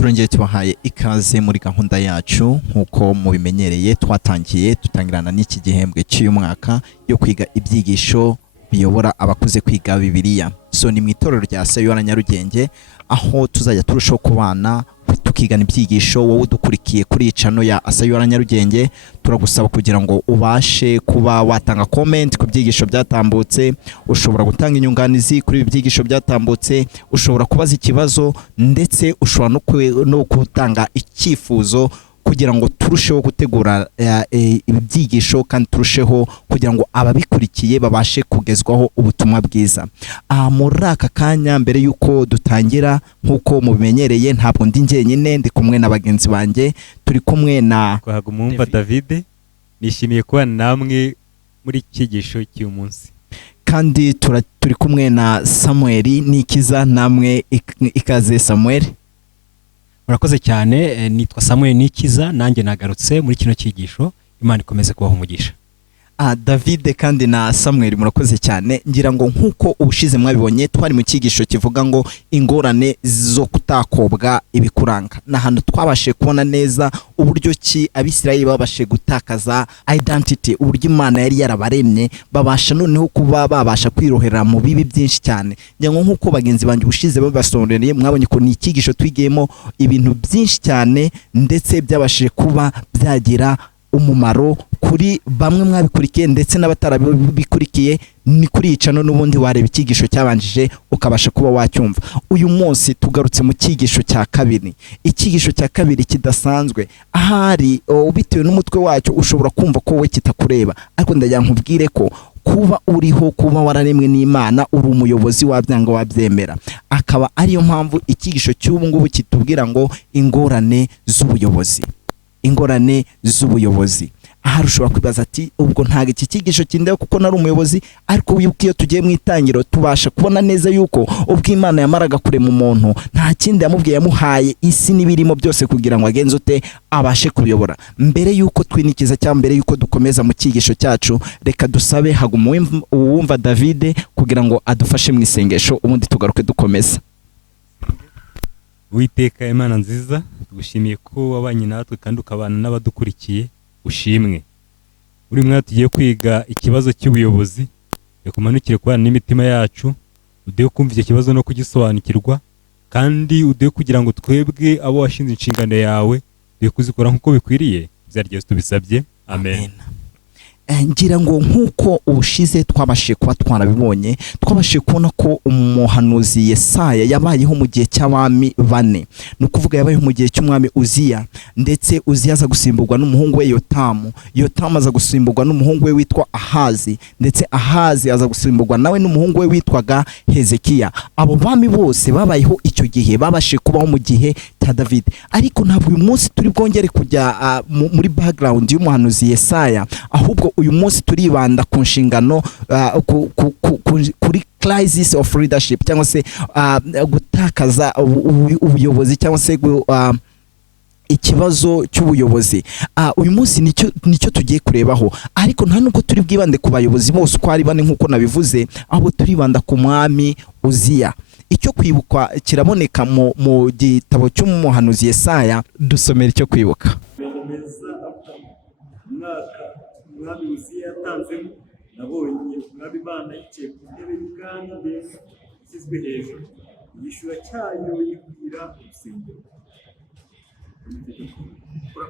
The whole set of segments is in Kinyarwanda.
turongeye tubahaye ikaze muri gahunda yacu nk'uko mubimenyereye twatangiye dutangirana n'iki gihembwe cy'uyu mwaka yo kwiga ibyigisho biyobora abakuze kwiga Bibiliya. So ni mu itorero rya ASA NYARUGENGE aho tuzajya turushaho kubana tukigana ibyigisho. Wowe dukurikiye kuri icano ya ASA NYARUGENGE turagusaba kugira ngo ubashe kuba watanga comment ku byigisho byatambutse, ushobora gutanga inyunganizi kuri ibyigisho byatambutse, ushobora kubaza ikibazo ndetse ushobora no gutanga icyifuzo kugira ngo turusheho gutegura ibyigisho kandi turusheho kugira ngo ababikurikiye babashe kugezwaho ubutumwa bwiza. Muri aka kanya mbere yuko dutangira nk'uko mubimenyereye ntabwo ndi njyenyine, ndi kumwe na bagenzi banjye, turi kumwe na Kwahagumumva David. Nishimiye kuba namwe muri icyigisho cy'uyu munsi, kandi turi kumwe na Samuel Nikiza. Namwe ikaze Samuel. Murakoze cyane. Nitwa Samuel Nikiza, nanjye nagarutse muri kino cyigisho. Imana ikomeze kubaha umugisha. David kandi na Samuel murakoze cyane. Ngira ngo nk'uko ubushize mwabibonye twari mu cyigisho kivuga ngo ingorane zo kutakobwa ibikuranga, na hano twabashe kubona neza uburyo ki Abisirayeli babashe gutakaza identity, uburyo Imana yari yarabaremye babasha noneho kuba babasha kwirohera mu bibi byinshi cyane. Ngira ngo nk'uko bagenzi banjye ubushize babasondereye mwabonye ko ni icyigisho twigiyemo ibintu byinshi cyane ndetse byabashije kuba byagira umumaro kuri bamwe mwabikurikiye ndetse n'abatarabikurikiye. Ni kuri icano n'ubundi wareba icyigisho cyabanjije ukabasha kuba wacyumva. Uyu munsi tugarutse mu cyigisho cya kabiri, icyigisho cya kabiri kidasanzwe. Ahari bitewe n'umutwe wacyo ushobora kumva ko we kitakureba, ariko ndagira nkubwire ko kuba uriho, kuba wararemwe n'Imana, uri umuyobozi wabyanga wabyemera. Akaba ariyo mpamvu icyigisho cy'ubu ngubu kitubwira ngo ingorane z'ubuyobozi. Ingorane z'ubuyobozi. Aha ushobora kwibaza ati ubwo ntago iki cyigisho kindeba kuko nari umuyobozi, ariko wibuka iyo tugiye mu itangiro tubasha kubona neza yuko ubwo Imana yamaraga kurema umuntu nta kindi yamubwiye, yamuhaye isi n'ibirimo byose kugira ngo agenze ute abashe kuyobora. Mbere yuko twinikiza cyangwa mbere yuko dukomeza mu cyigisho cyacu, reka dusabe Hagumumva David kugira ngo adufashe mu isengesho, ubundi tugaruke dukomeza. Uwiteka Imana nziza, tugushimiye ko wabanye natwe kandi ukabana n'abadukurikiye. Ushimwe uri mwana tugiye kwiga ikibazo cy'ubuyobozi, yakumanukire kubana n'imitima yacu, ugiye kumva icyo kibazo no kugisobanukirwa, kandi ugiye kugira ngo twebwe abo washinze inshingano yawe ugiye kuzikora nk'uko bikwiriye. Byaryo tubisabye, amen. Ngira ngo nk'uko ubushize twabashije kuba twarabibonye, twabashije kubona ko umuhanuzi Yesaya yabayeho mu gihe cy'abami bane. Ni ukuvuga yabayeho mu gihe cy'umwami Uziya, ndetse Uziya aza gusimburwa n'umuhungu we Yotamu. Yotamu aza gusimburwa n'umuhungu we witwa Ahazi, ndetse Ahazi aza gusimburwa nawe n'umuhungu we witwaga Hezekiya. Abo bami bose babayeho icyo gihe, babashije kubaho mu gihe cya David. Ariko ntabwo uyu munsi turi bwongere kujya muri background y'umuhanuzi Yesaya, ahubwo uyu munsi turibanda ku nshingano kuri crisis of leadership, cyangwa se gutakaza ubuyobozi, cyangwa se ikibazo cy'ubuyobozi. Uyu munsi nicyo tugiye kurebaho, ariko nta nubwo turi bwibande ku bayobozi bose uko ari bane nk'uko nabivuze, ahubwo turibanda ku mwami Uziya. Icyo kwibuka kiraboneka mu gitabo cy'umuhanuzi Yesaya. Dusomera icyo kwibuka. Umwami Uziya yatanzemo, nabonye umwami Imana yicaye ku ntebe y'ubwami ndetse ishyizwe hejuru, igishura cyayo yibwira urusengero.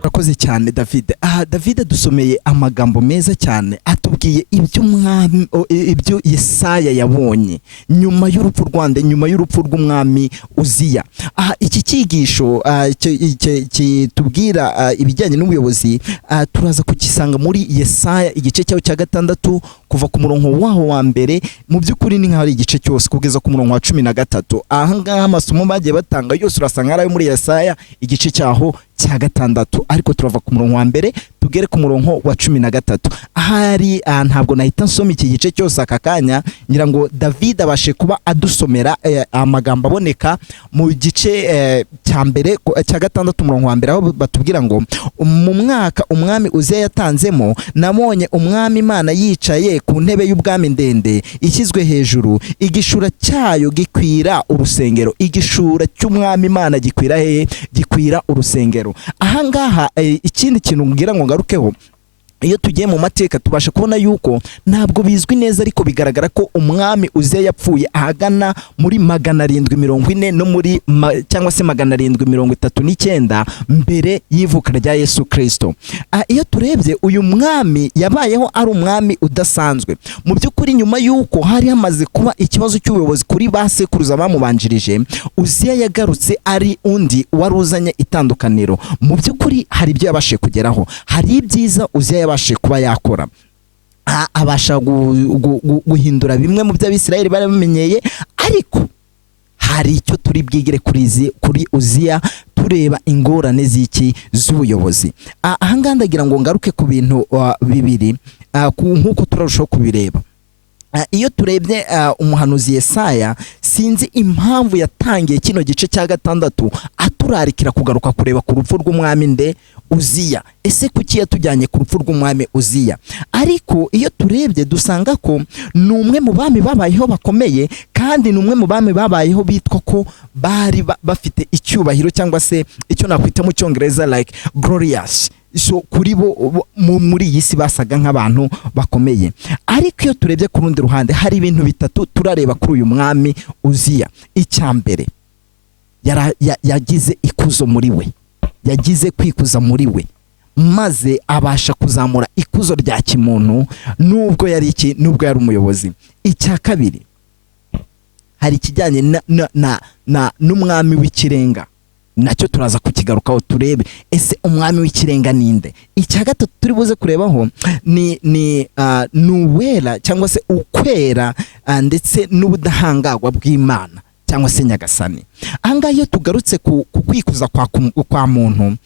Urakoze cyane David. David dusomeye amagambo meza cyane atubwiye ibyo Yesaya yabonye nyuma y'urupfu nyuma y'urupfu rw'umwami Uziya. Iki cyigisho kitubwira ibijyanye n'ubuyobozi turaza kukisanga muri Yesaya igice cyaho cya 6 kuva ku murongo waho wa mbere. Mu by'ukuri ni nk'aho ari igice cyose kugeza ku murongo wa 13. Aha ngaha amasomo bagiye batanga yose urasanga ari muri Yesaya igice cyaho cya 6, ariko turava ku murongo wa mbere tugere ku murongo wa 13. Ahari ntabwo nahita nsoma iki gice cyose aka kanya, ngira ngo David abashe kuba adusomera amagambo aboneka mu gice cya mbere cya 6 umurongo wa mbere, aho batubwira ngo mu mwaka umwami Uziya yatanzemo nabonye umwami Imana yicaye ku ntebe y'ubwami ndende ishyizwe hejuru, igishura cyayo gikwira urusengero. Igishura cy'umwami Imana gikwira hehe? Gikwira urusengero. Ahangaha ikindi kintu ngira ngo ngarukeho, iyo tugiye mu mateka tubasha kubona yuko ntabwo bizwi neza, ariko bigaragara ko umwami Uziya yapfuye ahagana muri 740 no muri cyangwa se 739 mbere y'ivuka rya Yesu Kristo. Iyo turebye uyu mwami yabayeho ari umwami udasanzwe mu by'ukuri. Nyuma yuko hari hamaze kuba ikibazo cy'ubuyobozi kuri basekuruza bamubanjirije, Uziya yagarutse ari undi wari uzanye itandukaniro. Mu by'ukuri hari ibyo yabashe kugeraho, hari ibyiza Uziya yabashe kuba yakora. Abasha guhindura bimwe mu by'Abisirayeli bari bamenyeye, ariko hari icyo turi bwigire kuri Uziya tureba ingorane z'iki z'ubuyobozi. Ahangaha ndagira ngo ngaruke ku bintu bibiri nk'uko turarushaho kubireba. Iyo turebye umuhanuzi Yesaya, sinzi impamvu yatangiye kino gice cya 6 aturarikira kugaruka kureba ku rupfu rw'umwami Uziya. Ese kuki yatujyanye ku rupfu rw'umwami Uziya? Ariko iyo turebye dusanga ko ni umwe mu bami babayeho bakomeye, kandi ni umwe mu bami babayeho bitwa ko bari bafite icyubahiro, cyangwa se icyo nakwita mu cyongereza like glorious. So kuri bo muri iyi si basaga nk'abantu bakomeye. Ariko iyo turebye ku rundi ruhande, hari ibintu bitatu turareba kuri uyu mwami Uziya. Icya mbere, yagize ikuzo muri we, yagize kwikuza muri we, maze abasha kuzamura ikuzo rya kimuntu nubwo yari umuyobozi. Icya kabiri, hari ikijyanye n'umwami w'ikirenga, nacyo turaza kukigarukaho turebe ese umwami w'ikirenga ninde. Icya gatatu turi buze kurebaho ni uwera cyangwa se ukwera ndetse n'ubudahangarwa bw'Imana cyangwa se Nyagasani. Ahangaha iyo tugarutse ku kwikuza kwa muntu,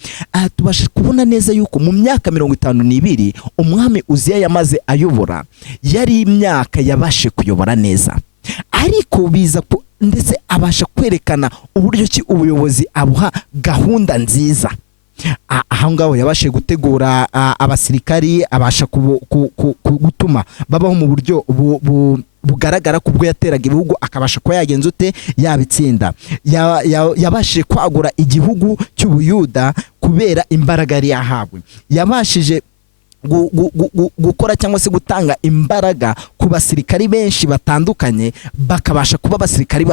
tubasha kubona neza yuko mu myaka 52 umwami Uziya yamaze ayobora, yari imyaka yabashe kuyobora neza, ariko biza ndetse abasha kwerekana uburyo ki ubuyobozi abuha gahunda nziza. Aho ngaho yabashe gutegura abasirikari, abasha gutuma babaho mu buryo bugaragara ku bwo yateraga ibihugu, akabasha kuba yagenza ute yabitsinda. Yabashije kwagura igihugu cy'Ubuyuda kubera imbaraga yari yahawe. Yabashije gukora cyangwa se gutanga imbaraga ku basirikari benshi batandukanye, bakabasha kuba abasirikari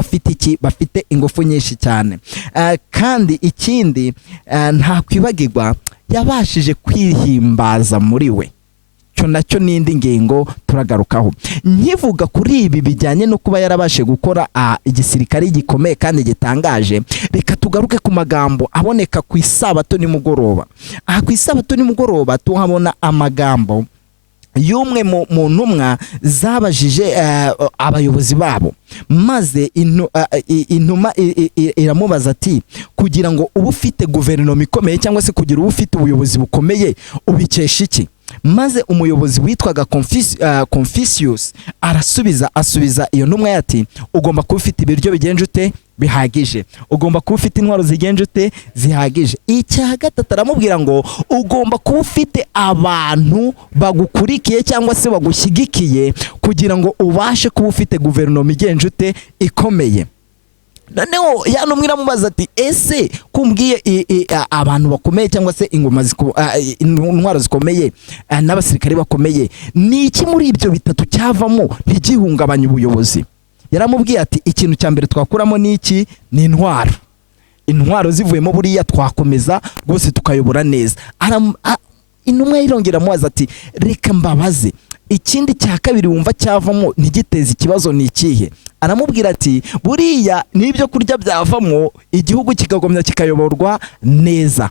bafite ingufu nyinshi cyane. Kandi ikindi nta kwibagirwa, yabashije kwihimbaza muri we. Cyo nacyo n'indi ngingo turagarukaho. Nkivuga kuri ibi bijyanye no kuba yarabashe gukora igisirikari gikomeye kandi gitangaje, reka tugaruke ku magambo aboneka ku Isabato nimugoroba. Ku Isabato nimugoroba tuhabona amagambo y'umwe mu ntumwa zabajije abayobozi babo, maze intuma iramubaza ati, kugira ngo uba ufite guverinoma ikomeye cyangwa se kugira uba ufite ubuyobozi bukomeye ubikesha iki? Maze umuyobozi witwaga Confucius asubiza iyo ntumwa ati, ugomba kuba ufite ibiryo bigenje ute bihagije, ugomba kuba ufite intwaro zigenje ute zihagije. Icya gatatu aramubwira ngo ugomba kuba ufite abantu bagukurikiye cyangwa se bagushyigikiye kugira ngo ubashe kuba ufite guverinoma igenje ute ikomeye. Noneho yanumwe iramubaza ati, ese kumbwiye abantu bakomeye cyangwa se intwaro zikomeye n'abasirikare bakomeye, ni iki muri ibyo bitatu cyavamo ntigihungabanye ubuyobozi? Yaramubwiye ati, ikintu cya mbere twakuramo ni iki? Ni intwaro. Intwaro zivuyemo buriya twakomeza rwose tukayobora neza. Intumwa irongera amubaza ati, reka mbabaze, ikindi cya kabiri wumva cyavamo ntigiteze ikibazo ni ikihe? Aramubwira ati, buriya n'ibyo kurya byavamo igihugu kikagomya kikayoborwa neza.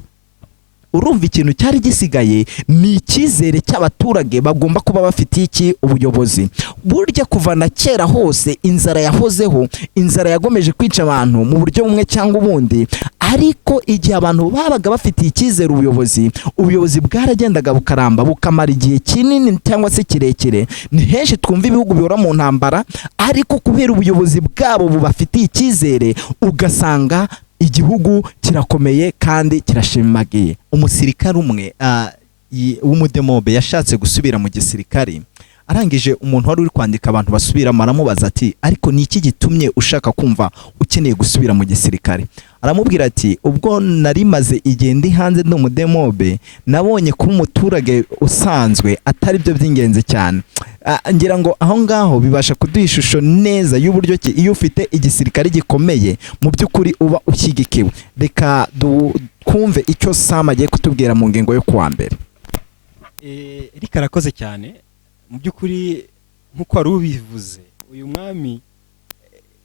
urumva ikintu cyari gisigaye ni icyizere cy'abaturage bagomba kuba bafitiye iki ubuyobozi. Burya kuva na kera hose inzara yahozeho, inzara yagomeje kwica abantu mu buryo bumwe cyangwa ubundi, ariko igihe abantu babaga bafitiye icyizere ubuyobozi bwaragendaga bukaramba bukamara igihe kinini cyangwa se kirekire. Ni henshi twumva ibihugu bihora mu ntambara, ariko kubera ubuyobozi bwabo bubafitiye icyizere ugasanga igihugu kirakomeye kandi kirashimagiye. Umusirikare umwe w'umudemobe yashatse gusubira mu gisirikare, arangije umuntu wari uri kwandika abantu basubiramo aramubaza ati ariko ni iki gitumye ushaka kumva ukeneye gusubira mu gisirikare? Aramubwira ati ubwo nari maze igihe ndi hanze ndi umudemobe nabonye kuba umuturage usanzwe atari byo by'ingenzi cyane. Ngira ngo aho ngaho bibasha kuduha ishusho neza y'uburyo ki iyo ufite igisirikare gikomeye mu by'ukuri uba ushyigikiwe. Reka twumve icyo Sam agiye kutubwira mu ngingo yo kuwa mbere. Eric arakoze cyane. Mu by'ukuri nk'uko wari ubivuze, uyu mwami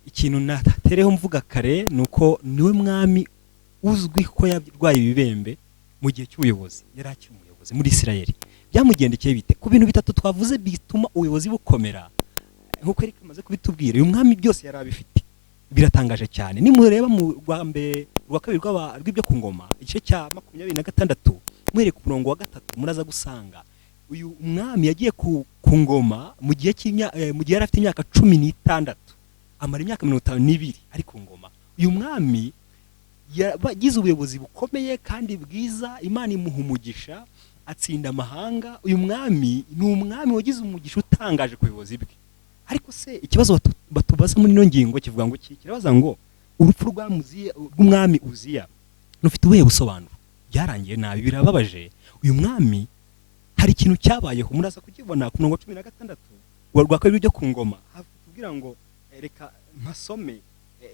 ikintu natereho mvuga kare nuko niwe mwami uzwi ko yarwaye ibibembe mu gihe cy'ubuyobozi. Yari akiri umuyobozi muri Isirayeli. Byamugendekeye bite? Ku bintu bitatu twavuze bituma ubuyobozi bukomera, nk'uko Eric amaze kubitubwira, uyu mwami byose yari abifite. Biratangaje cyane. Nimureba mu rwa kabiri rw'ibyo ku ngoma, igice cya 26 muhere ku murongo wa 3 muraza gusanga uyu mwami yagiye ku ngoma mu gihe yari afite imyaka 16, amara imyaka 52 ari ku ngoma. Uyu mwami yagize ubuyobozi bukomeye kandi bwiza, Imana imuha umugisha, atsinda amahanga. Uyu mwami ni umwami wagize umugisha utangaje ku buyobozi bwe. Ariko se ikibazo batubaza muri ino ngingo kivuga ngo kirabaza ngo urupfu rw'umwami Uziya rufite ubuhe busobanuro? Byarangiye nabi, birababaje. Uyu mwami hari ikintu cyabayeho, muraza kukibona ku murongo 16 rwa kabiri ryo ku ngoma, havugira ngo reka mpasome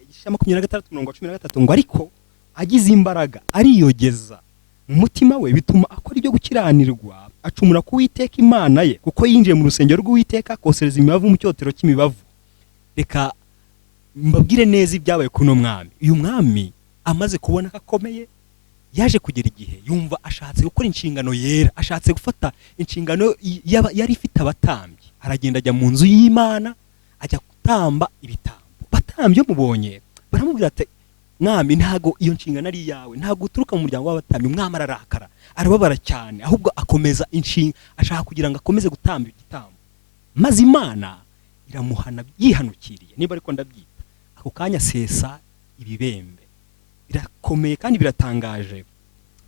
igice 26 murongo 13 ngo ariko agize imbaraga ariyogeza mu mutima we bituma akora ibyo gukiranirwa, acumura ku Uwiteka Imana ye, kuko yinjiye mu rusengero rw'Uwiteka kosereza imibavu mu cyotero cy'imibavu. Reka mbabwire neza ibyabaye kuno mwami. Uyu mwami amaze kubona ko akomeye, yaje kugera igihe yumva ashatse gukora inshingano yera, ashatse gufata inshingano yari ifite abatambyi. Aragenda ajya mu nzu y'Imana ajya gutamba ibitambo. Batambye mubonye baramubwira ati mwami ntago iyo nshingano ari yawe, ntago uturuka mu muryango w'abatambyi. Umwami ararakara, arababara cyane, ahubwo akomeza ashaka kugira ngo akomeze gutamba igitambo. Maze Imana iramuhana yihanukiriye, niba ariko ndabyita. Ako kanya sesa ibibembe. Birakomeye kandi biratangaje.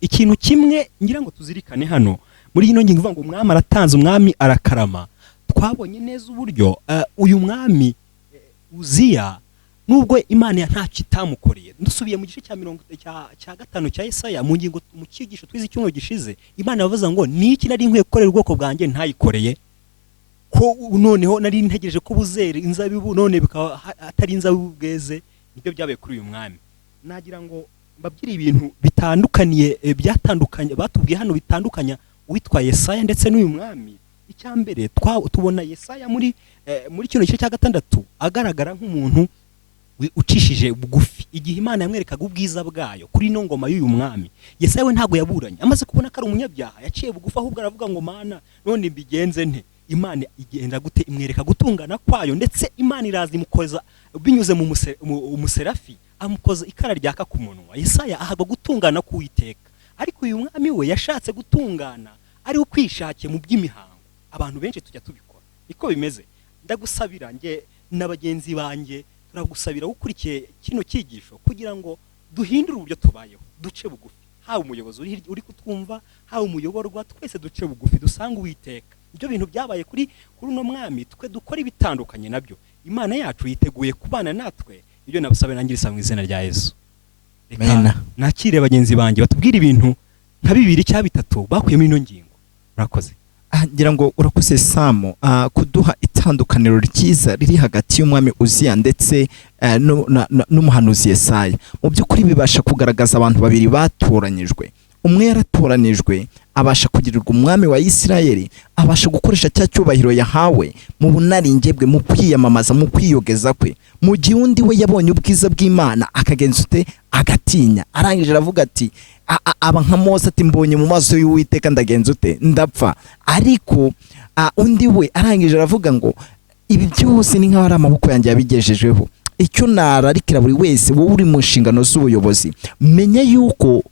Ikintu kimwe ngira ngo tuzirikane hano muri ino ngingo ivuga ngo umwami aratanze, umwami arakarama. Twabonye neza uburyo uyu mwami Uziya nubwo Imana ntacyo itamukoreye. Ndusubiye mu gice cya 5 cya Yesaya mu ngingo mu cyigisho twize icyumwe gishize, Imana yavuze ngo niki nari nkwiye gukorera ubwoko bwanjye ntayikoreye, ko noneho nari ntegereje ko buzere inzabibu none bikaba atari inzabibu bweze. Nibyo byabaye kuri uyu mwami. Nagira ngo mbabwire ibintu bitandukaniye byatandukanye batubwiye hano bitandukanya uwitwa Yesaya ndetse n'uyu mwami. Icyambere tubona Yesaya muri kino gice cya 6 agaragara nk'umuntu ucishije bugufi. Igihe Imana yamwerekaga ubwiza bwayo kuri ino ngoma y'uyu mwami, Yesaya we ntago yaburanye. Amaze kubona ko ari umunyabyaha yaciye bugufi, ahubwo aravuga ngo Mana none mbigenze nte? Imana igenda gute? Imwereka gutungana kwayo, ndetse Imana iraza imukoza binyuze mu umuserafi, amukoza ikara ryaka ku munwa. Yesaya ahabwa gutungana k'Uwiteka. Ariko uyu mwami we yashatse gutungana ari ukwishakiye mu by'imihango. Abantu benshi tujya tubikora, niko bimeze. Ndagusabira nge n'abagenzi banjye, turagusabira ukurikiye kino cyigisho kugira ngo duhindure uburyo tubayeho, duce bugufi. Hawe umuyobozi uri kutwumva, hawe umuyoborwa, twese duce bugufi dusanga Uwiteka. Ibyo bintu byabaye kuri uno mwami, twe dukora ibitandukanye nabyo. Imana yacu yiteguye kubana natwe. Ibyo nabasabe nangirisa mu izina rya Yesu. Reka nakire bagenzi banjye batubwira ibintu nka 2 cyangwa 3 bakuye muri ino ngingo. Murakoze. Ngira ngo urakoze Sam kuduha itandukaniro ryiza riri hagati y'umwami Uziya ndetse n'umuhanuzi Yesaya. Mu by'ukuri bibasha kugaragaza abantu babiri batoranyijwe. umwe yaratoranijwe abasha kugirirwa umwami wa Isirayeli, abasha gukoresha cya cyubahiro yahawe mu bunaringe bwe, mu kwiyamamaza, mu kwiyogeza kwe, mu gihe undi we yabonye ubwiza bw'Imana akagenza ute, agatinya. Arangije aravuga ati aba nka Mose ati mbonye mu maso y'Uwiteka ndagenza ute, ndapfa. Ariko undi we arangije aravuga ngo ibi byose ni nk'aho ari amaboko yanjye yabigejejeho. Icyo nararikira buri wese, wowe uri mu nshingano z'ubuyobozi, menya yuko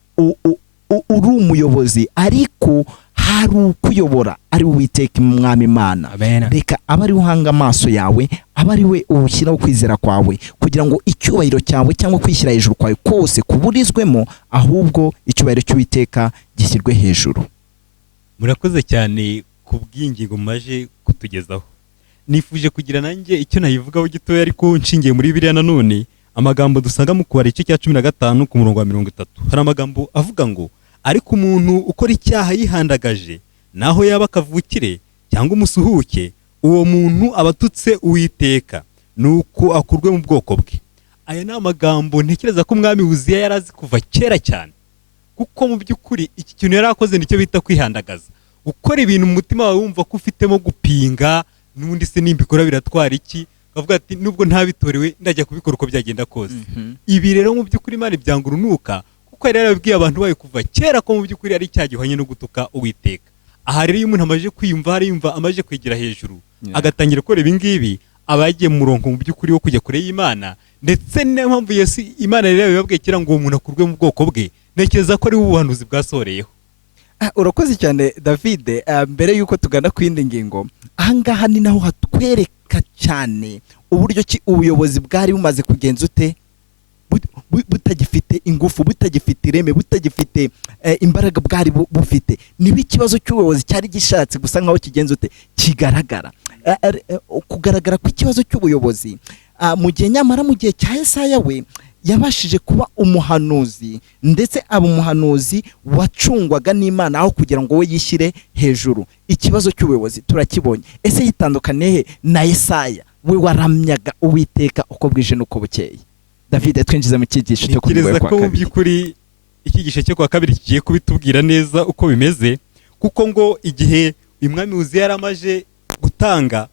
uri umuyobozi ariko hari ukuyobora ari Uwiteka Umwami Imana. Reka aba ari uhanga amaso yawe, aba ari we ushyiraho kwizera kwawe, kugira ngo icyubahiro cyawe cyangwa kwishyira hejuru kwawe kose kuburizwemo, ahubwo icyubahiro cy'Uwiteka gishyirwe hejuru. Murakoze cyane ku bw'ingingo maje kutugezaho. Nifuje kugira nanjye icyo nayivugaho gitoya, ariko nshingiye muri Bibiliya nanone amagambo dusanga mu Kubara igice cya 15 ku murongo wa 30. Hari amagambo avuga ngo ariko umuntu ukora icyaha yihandagaje, naho yaba akavukire cyangwa umusuhuke, uwo muntu abatutse Uwiteka, nuko akurwe mu bwoko bwe. Aya ni amagambo ntekereza ko umwami Uziya yarazi kuva kera cyane, kuko mu by'ukuri iki kintu yarakoze nicyo bita kwihandagaza, gukora ibintu mu mutima wawe wumva ko ufitemo gupinga, n'undi se nimbikora biratwara iki, bavuga ati nubwo ntabitorewe ndajya kubikora uko byagenda kose. Ibi rero mu by'ukuri Imana ibyanga urunuka, kuko yari yarabwiye abantu bayo kuva kera ko mu by'ukuri ari icyaha gihwanye no gutuka Uwiteka. Aha rero iyo umuntu amaje kwiyumva, ariyumva amaje kwigira hejuru, agatangira gukora ibi ngibi, aba yagiye mu murongo mu by'ukuri wo kujya kure y'Imana. Ndetse niyo mpamvu Yesu Imana rero yababwiye kera ngo uwo muntu akurwe mu bwoko bwe. Ntekereza ko ari ubuhanuzi bwasohoreyeho. Urakoze cyane David. Mbere yuko tugana ku yindi ngingo, ahangaha ni naho hatwereka cyane uburyo ki ubuyobozi bwari bumaze kugenza ute, butagifite ingufu, butagifite ireme, butagifite imbaraga bwari bufite. Niba ikibazo cy'ubuyobozi cyari gishatse gusa nkaho kigenza ute, kigaragara. Kugaragara kw'ikibazo cy'ubuyobozi mu gihe, nyamara mu gihe cya Yesaya we yabashije kuba umuhanuzi, ndetse aba umuhanuzi wacungwaga n'Imana aho kugira ngo we yishyire hejuru. Ikibazo cy'ubuyobozi turakibonye. Ese yitandukaniye he na Yesaya we waramyaga Uwiteka uko bwije n'uko bukeye? David, twinjize mu cyigisho cyo kwa kabiri. Ko mu by'ukuri icyigisho cyo kwa kabiri kigiye kubitubwira neza uko bimeze, kuko ngo igihe uyu mwami Uziya yaramaje gutanga,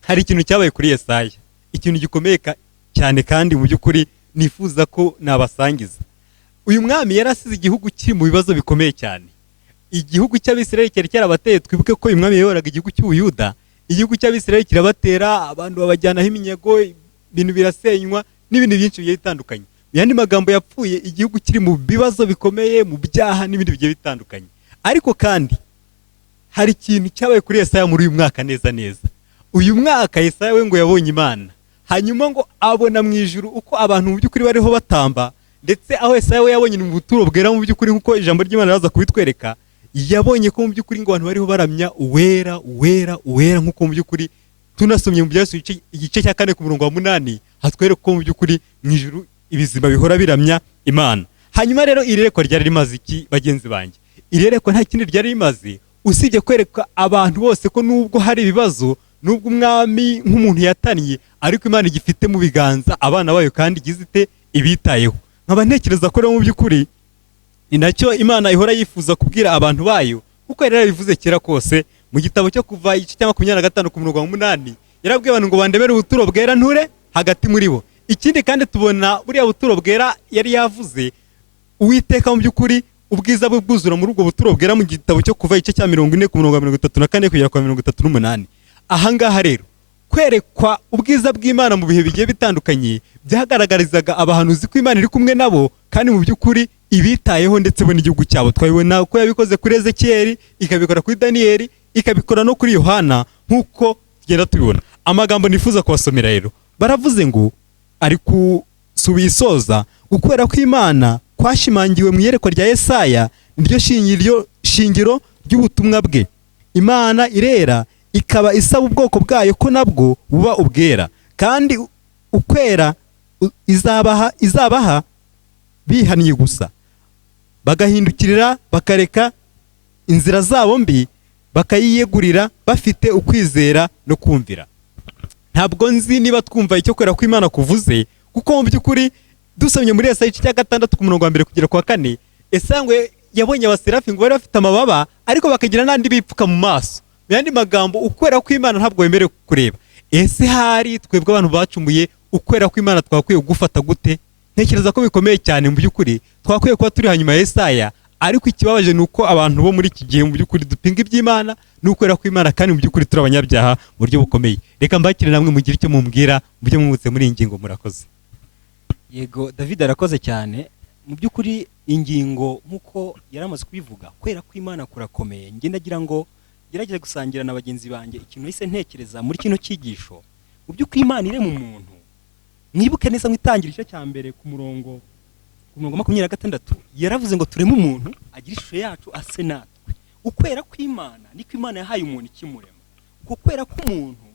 hari ikintu cyabaye kuri Yesaya, ikintu gikomeye cyane, kandi mu by'ukuri nifuza ko nabasangiza. Uyu mwami yarasize igihugu kiri mu bibazo bikomeye cyane. Igihugu cy'Abisirayeli cyari cyarabateye, twibuke ko uyu mwami yayoboraga igihugu cy'Ubuyuda. Igihugu cy'Abisirayeli kirabatera, abantu babajyanaho iminyago, ibintu birasenywa n'ibindi byinshi bigiye bitandukanye. Mu yandi magambo, yapfuye igihugu kiri mu bibazo bikomeye, mu byaha n'ibindi bigiye bitandukanye. Ariko kandi hari ikintu cyabaye kuri Yesaya muri uyu mwaka neza neza. Uyu mwaka Yesaya we ngo yabonye Imana, hanyuma ngo abona mu ijuru uko abantu mu by'ukuri bariho batamba, ndetse aho Yesaya we yabonye mu buturo bwera mu by'ukuri, nk'uko ijambo ry'Imana raza kubitwereka, yabonye ko mu by'ukuri ngo abantu bariho baramya uwera uwera uwera, nk'uko mu by'ukuri tunasomye mu Byigisho igice cya 4 ku murongo wa 8 hatwereka ko mu by'ukuri mu ijuru ibizima bihora biramya Imana. Hanyuma rero irerekwa ryari rimaze iki bagenzi banjye? Irerekwa nta kindi ryari rimaze usibye kwereka abantu bose ko nubwo hari ibibazo, nubwo umwami nk'umuntu yataniye, ariko Imana igifite mu biganza abana bayo kandi igizite ibitayeho. Nkaba ntekereza ko rero mu by'ukuri ni nacyo Imana ihora yifuza kubwira abantu bayo, kuko yari yarabivuze kera kose mu gitabo cyo Kuva igice cya 25 ku murongo wa 8, yarabwiye abantu ngo bandemere ubuturo bwera nture hagati muri bo. Ikindi kandi tubona buriya buturo bwera yari yavuze Uwiteka mu by'ukuri ubwiza bwe bwuzura muri ubwo buturo bwera mu gitabo cyo Kuva igice cya 40 ku murongo wa 34 kugera ku 38. Ahangaha rero kwerekwa ubwiza bw'Imana mu bihe bigiye bitandukanye byagaragarizaga abahanuzi ko Imana iri kumwe nabo, kandi mu by'ukuri ibitayeho, ndetse bo n'igihugu cyabo. Twabibona ko yabikoze kuri Ezekiyeli, ikabikora kuri Daniyeli, ikabikora no kuri Yohana, nk'uko tugenda tubibona. Amagambo nifuza kubasomera rero, baravuze ngo ari kusubisoza gukwera kw'Imana kwashimangiwe mu iyerekwa rya Yesaya, niryo shingiro ry'ubutumwa bwe. Imana irera, ikaba isaba ubwoko bwayo ko nabwo buba ubwera, kandi ukwera izabaha bihaniye gusa, bagahindukirira bakareka inzira zabo mbi, bakayiyegurira bafite ukwizera no kumvira. Ntabwo nzi niba twumva icyo kwera kw'Imana kuvuze, kuko mu by'ukuri dusomye muri Yesaya igice cya 6 ku murongo wa 1 kugera ku wa 4, Yesaya ngo yabonye abaserafi ngo bari bafite amababa ariko bakagira n'andi bipfuka mu maso. Mu yandi magambo, ukwera kw'Imana ntabwo wemerewe kureba. Ese hari twebwe abantu bacumuye ukwera kw'Imana twakwiye gufata gute? Ntekereza ko bikomeye cyane mu by'ukuri, twakwiye kuba turi hanyuma ya Yesaya, ariko ikibabaje ni uko abantu bo muri iki gihe mu by'ukuri dupinga iby'Imana n'ukwera kw'Imana, kandi mu by'ukuri turi abanyabyaha mu buryo bukomeye. Reka mbakire namwe mugire icyo mumbwira mu byo mwungutse muri iyi ngingo. Murakoze. Yego, David arakoze cyane. Mu by'ukuri ingingo nk'uko yaramaze kubivuga, kwera kw'Imana kurakomeye. Njye ndagira ngo gerageze gusangira na bagenzi banjye ikintu hise ntekereza muri kino cyigisho. Mu by'ukuri Imana ire mu muntu, mwibuke neza mu Itangira cya mbere ku murongo 26 yaravuze ngo tureme umuntu agira ishusho yacu ase natwe. Ukwera kw'Imana niko Imana yahaye umuntu ikimurema. Uko kwera k'umuntu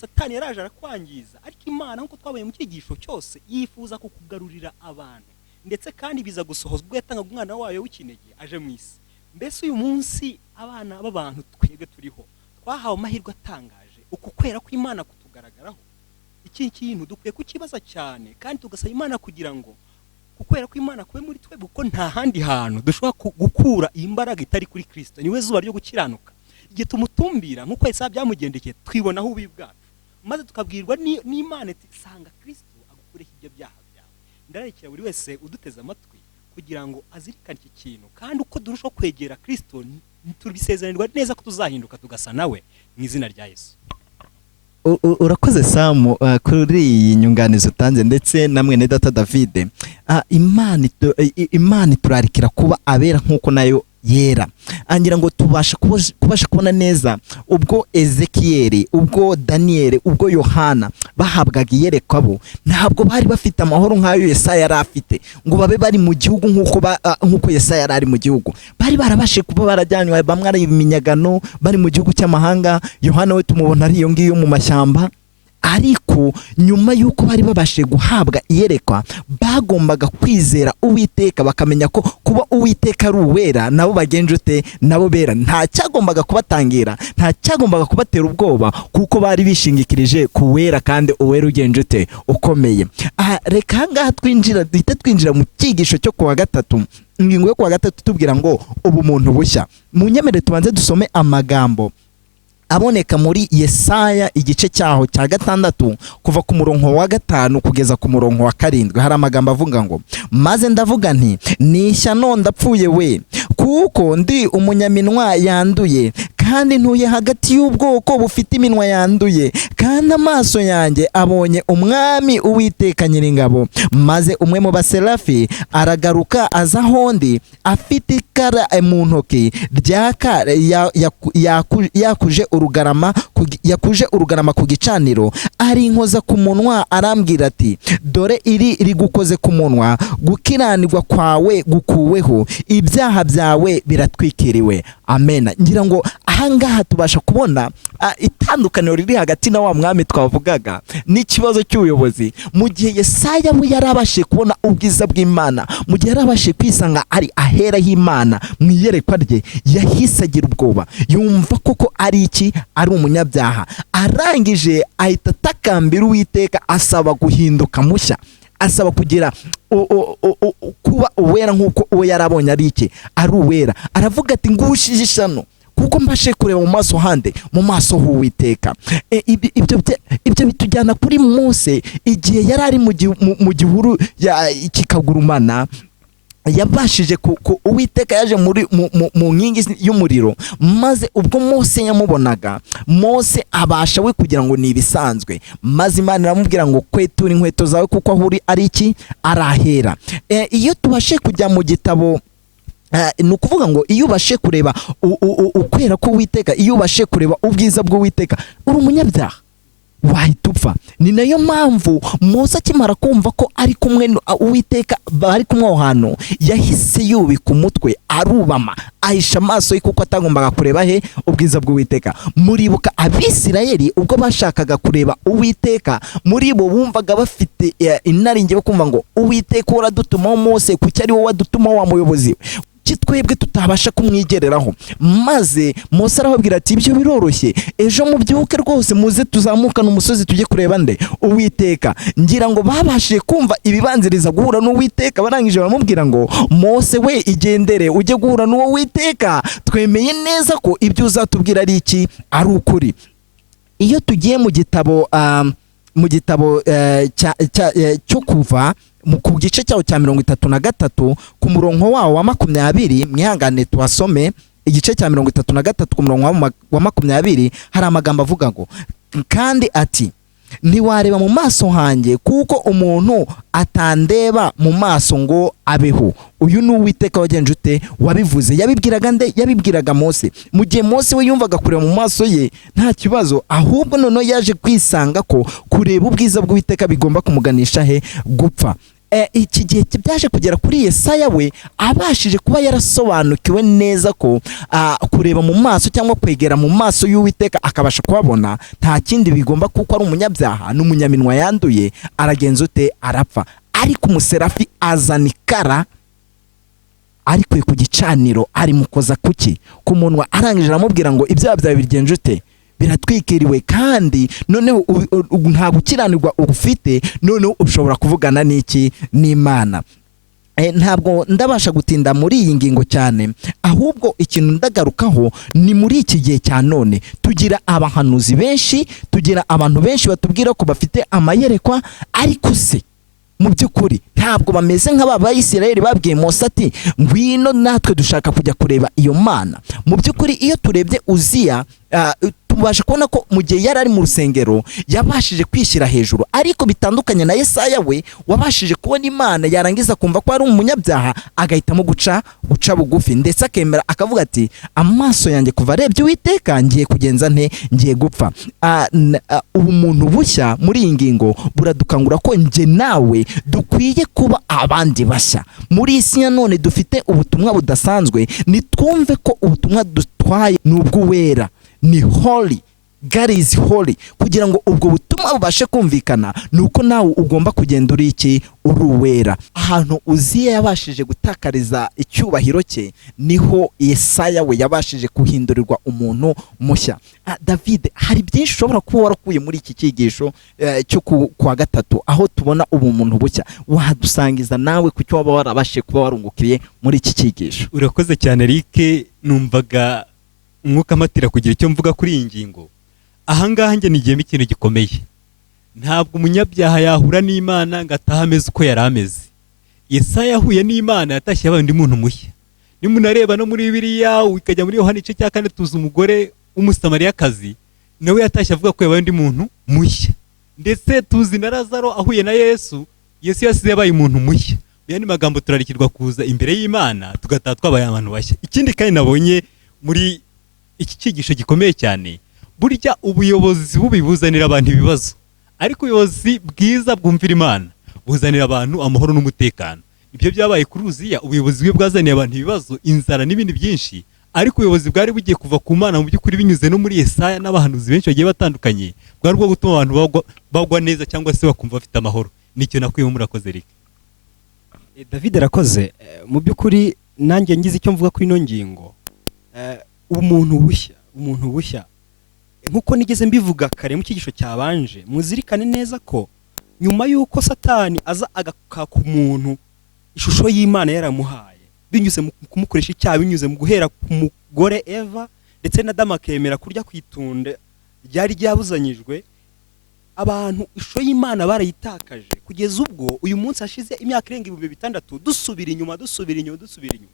Satani yaraje arakwangiza, ariko Imana nk'uko twabaye mu cyigisho cyose yifuza kukugarurira abantu, ndetse kandi biza gusohozwa ubwo yatangaga umwana wayo w'ikinege aje mu isi. Mbese uyu munsi abana b'abantu twebwe turiho twahawe amahirwe atangaje uku kwera kw'Imana kutugaragaraho. Iki kintu dukwiye kukibaza cyane, kandi tugasaba Imana kugira ngo kukwera kw'Imana kube muri twebwe, kuko nta handi hantu dushobora gukura imbaraga itari kuri Kristo. Niwe zuba ryo gukiranuka. Igihe tumutumbira nk'uko Yesaya byamugendekeye, twibonaho ububi bwacu, maze tukabwirwa n'Imana iti sanga Kristo agukureho ibyo byaha byawe. Ndarekera buri wese uduteze amatwi kugira ngo azirikane iki kintu, kandi uko durushaho kwegera Kristo tubisezeranirwa neza ko tuzahinduka tugasa nawe mu izina rya Yesu. Urakoze Samu kuri iyi nyunganizi utanze, ndetse namwe ne data David. Imana turarikira kuba abera nk'uko nayo yera. Angira ngo tubasha kubona neza ubwo Ezekiyeli, ubwo Daniyeli, ubwo Yohana bahabwaga iyerekwa, bo ntabwo bari bafite amahoro nk'ayo Yesaya yari afite ngo babe bari mu gihugu nk'uko Yesaya yari ari mu gihugu. Bari barabashe kuba barajyanywe, bamwe ari iminyagano bari mu gihugu cy'amahanga. Yohana we tumubona ari iyo ngiyo mu mashyamba. Ariko nyuma y'uko bari babashe guhabwa iyerekwa, bagombaga kwizera Uwiteka, bakamenya ko kuba Uwiteka ari uwera nabo bagenjute nabo bera. Nta cyagombaga kubatangira, nta cyagombaga kubatera ubwoba, kuko bari bishingikirije ku wera, kandi uwera ugenjute ukomeye. Reka ngaha twinjira mu cyigisho cyo kuwa gatatu, ingingo yo kuwa gatatu tubwira ngo ubumuntu bushya. Mu nyemere tubanze dusome amagambo aboneka muri Yesaya igice cyaho cya 6 kuva ku murongo wa 5 kugeza ku murongo wa 7. Hari amagambo avuga ngo, maze ndavuga nti nishya ndapfuye we, kuko ndi umunyaminwa yanduye, kandi ntuye hagati y'ubwoko bufite iminwa yanduye, kandi amaso yanjye abonye umwami Uwiteka Nyiringabo. Maze umwe mu baserafi aragaruka aza ahondi, afite ikara mu ntoki ryaka, yakuje urugarama ku gicaniro, ari inkoza ku munwa, arambwira ati dore iri rigukoze ku munwa, gukiranirwa kwawe gukuweho, ibyaha byawe biratwikiriwe. Amen. Ngira ngo ahangaha tubasha kubona itandukaniro riri hagati na wa mwami twavugaga n'ikibazo cy'ubuyobozi. Mu gihe Yesaya we yarabashe kubona ubwiza bw'Imana, mu gihe yarabashe kwisanga ari ahera h'Imana mu iyerekwa rye, yahise agira ubwoba, yumva koko ari iki, ari umunyabyaha. Arangije ahita atakambira Uwiteka, asaba guhinduka mushya, asaba kugira kuba uwera nk'uko uwo yarabonye ari iki, ari uwera. Aravuga ati ngushije ishano, kuko mbashe kureba mu maso hande, mu maso h'Uwiteka. Ibyo bitujyana kuri Mose igihe yari ari mu gihuru kikagurumana. Yabashije Uwiteka yaje mu nkingi y'umuriro, maze ubwo Mose yamubonaga, Mose abasha we kugira ngo ni ibisanzwe, maze Imana iramubwira ngo kwetura inkweto zawe kuko aho uri ari iki, arahera. Iyo tubashe kujya mu gitabo, ni ukuvuga ngo iyo ubashe kureba ukwera k'Uwiteka, iyo ubashe kureba ubwiza bw'Uwiteka, uri umunyabyaha, wahita upfa. Ni nayo mpamvu Mose akimara kumva ko ari kumwe Uwiteka, bari kumwe aho hantu, yahise yubika umutwe, arubama, ahisha amaso ye, kuko atagombaga kureba he ubwiza bw'Uwiteka. Muribuka Abisirayeli ubwo bashakaga kureba Uwiteka, muri bo bumvaga bafite inaringe yo kumva ngo Uwiteka uradutumaho Mose, kuki ari wowe wadutumaho wa muyobozi. kuki twebwe tutabasha kumwigereraho? Maze Mose arababwira ati ibyo biroroshye, ejo mubyuke rwose muze tuzamukane umusozi tujye kureba nde? Uwiteka. Ngira ngo babashije kumva ibibanziriza guhura n'Uwiteka, barangije baramubwira ngo Mose we igendere ujye guhura n'uwo Witeka, twemeye neza ko ibyo uzatubwira ari iki, ari ukuri. Iyo tugiye mu gitabo cyo kuva ku gice cyawo cya 33 ku murongo wawo wa 20, mwihangane tuhasome igice cya 33 ku murongo wa 20, hari amagambo avuga ngo kandi ati ntiwareba mu maso hanjye kuko umuntu atandeba mu maso ngo abeho. Uyu ni Uwiteka wagenje ute? Wabivuze. Yabibwiraga nde? Yabibwiraga Mose. Mu gihe Mose we yumvaga kureba mu maso ye nta kibazo, ahubwo noneho yaje kwisanga ko kureba ubwiza bw'Uwiteka bigomba kumuganisha he? Gupfa. Iki gihe byaje kugera kuri Yesaya, we abashije kuba yarasobanukiwe neza ko kureba mu maso cyangwa kwegera mu maso y'Uwiteka akabasha kubabona nta kindi bigomba, kuko ari umunyabyaha n'umunyaminwa yanduye, aragenza ute? Arapfa. Ariko umuserafi azana ikara arikuye ku gicaniro arimukoza kuki? Ku munwa, arangije aramubwira ngo ibyaha byawe bigenje ute? Biratwikiriwe, kandi noneho nta gukiranirwa ufite, noneho ushobora kuvugana n'iki? N'Imana. Ntabwo ndabasha gutinda muri iyi ngingo cyane, ahubwo ikintu ndagarukaho ni muri iki gihe cya none tugira abahanuzi benshi, tugira abantu benshi batubwira ko bafite amayerekwa, ariko se mu by'ukuri ntabwo bameze nk'Abayisiraheli babwiye Mose ati ngwino natwe dushaka kujya kureba iyo Mana. Mu by'ukuri iyo turebye Uziya tubasha kubona ko mu gihe yari ari mu rusengero yabashije kwishyira hejuru, ariko bitandukanye na Yesaya we wabashije kubona Imana yarangiza kumva ko ari umunyabyaha agahitamo guca bugufi, ndetse akemera akavuga ati amaso yanjye kuva arebye Uwiteka ngiye kugenza nte? Ngiye gupfa. Ubumuntu bushya muri iyi ngingo buradukangura ko nge nawe dukwiye kuba abandi bashya muri isi ya none. Dufite ubutumwa budasanzwe, nitwumve ko ubutumwa dutwaye ni ubw'uwera, ni holy. God is holy. Kugira ngo ubwo butumwa bubashe kumvikana nuko nawe ugomba kugenda uri iki? Uri uwera. Ahantu Uziya yabashije gutakariza icyubahiro cye niho Yesaya we yabashije kuhindurirwa umuntu mushya. David, hari byinshi ushobora kuba warakuye muri iki cyigisho cyo kwa gatatu, aho tubona ubumuntu bushya. Wadusangiza nawe ku cyo waba warabashije kuba warungukiriye muri iki cyigisho? Urakoze cyane Eric, numvaga umwuka amatira kugira icyo mvuga kuri iyi ngingo. Ahangaha njye nigiyemo ikintu gikomeye. Ntabwo umunyabyaha yahura n'Imana ngo ataha ameze uko yari ameze. Yesaya yahuye n'Imana yatashye yabaye undi muntu mushya. Nimunareba no muri Bibiliya ukajya muri Yohana igice cya 4 tuzi umugore w'Umusamariyakazi nawe yatashye avuga ko yabaye undi muntu mushya. Ndetse tuzi na Lazaro ahuye na Yesu yasize yabaye umuntu mushya. Yandi magambo turarikirwa kuza imbere y'Imana tugataha twabaye abantu bashya. Ikindi kandi nabonye muri iki cyigisho gikomeye cyane, burya ubuyobozi bubibuzanira abantu ibibazo, ariko ubuyobozi bwiza bwumvira Imana buzanira abantu amahoro n'umutekano. Ibyo byabaye kuri Uziya, ubuyobozi bwe bwazaniye abantu ibibazo, inzara n'ibindi byinshi, ariko ubuyobozi bwari bugiye kuva ku Mana mu by'ukuri binyuze no muri Yesaya n'abahanuzi benshi bagiye batandukanye, bwari bwo gutuma abantu bagwa neza cyangwa se bakumva bafite amahoro. Nicyo nakwiye murakoze Eric. David arakoze. Mu by'ukuri nanjye ngize icyo mvuga kuri ino ngingo. Umuntu bushya nkuko nigeze mbivuga kare mu cyigisho cyabanje, muzirikane neza ko nyuma y'uko Satani aza agakaka umuntu ishusho y'Imana yaramuhaye binyuze mu kumukoresha icyaha, binyuze mu guhera ku mugore Eva ndetse na Adamu akemera kurya kwitunda ryari ryabuzanyijwe, abantu ishusho y'Imana barayitakaje kugeza ubwo uyu munsi hashize imyaka irenga 6,000 dusubira inyuma.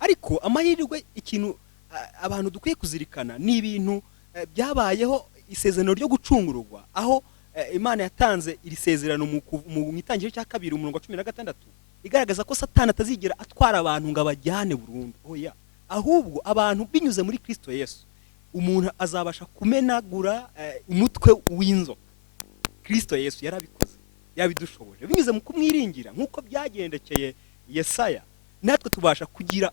Ariko amahirwe, ikintu abantu dukwiye kuzirikana ni ibintu byabayeho, isezerano ryo gucungurwa, aho Imana yatanze iri sezerano mu itangiriro cya 2 umurongo wa 16 igaragaza ko Satani atazigera atwara abantu ngo abajyane burundu. Oya, ahubwo abantu binyuze muri Kristo Yesu umuntu azabasha kumenagura umutwe w'inzoka. Kristo Yesu yarabikoze, yabidushoboje binyuze mu kumwiringira nk'uko byagendekeye Yesaya. Natwe tubasha kugira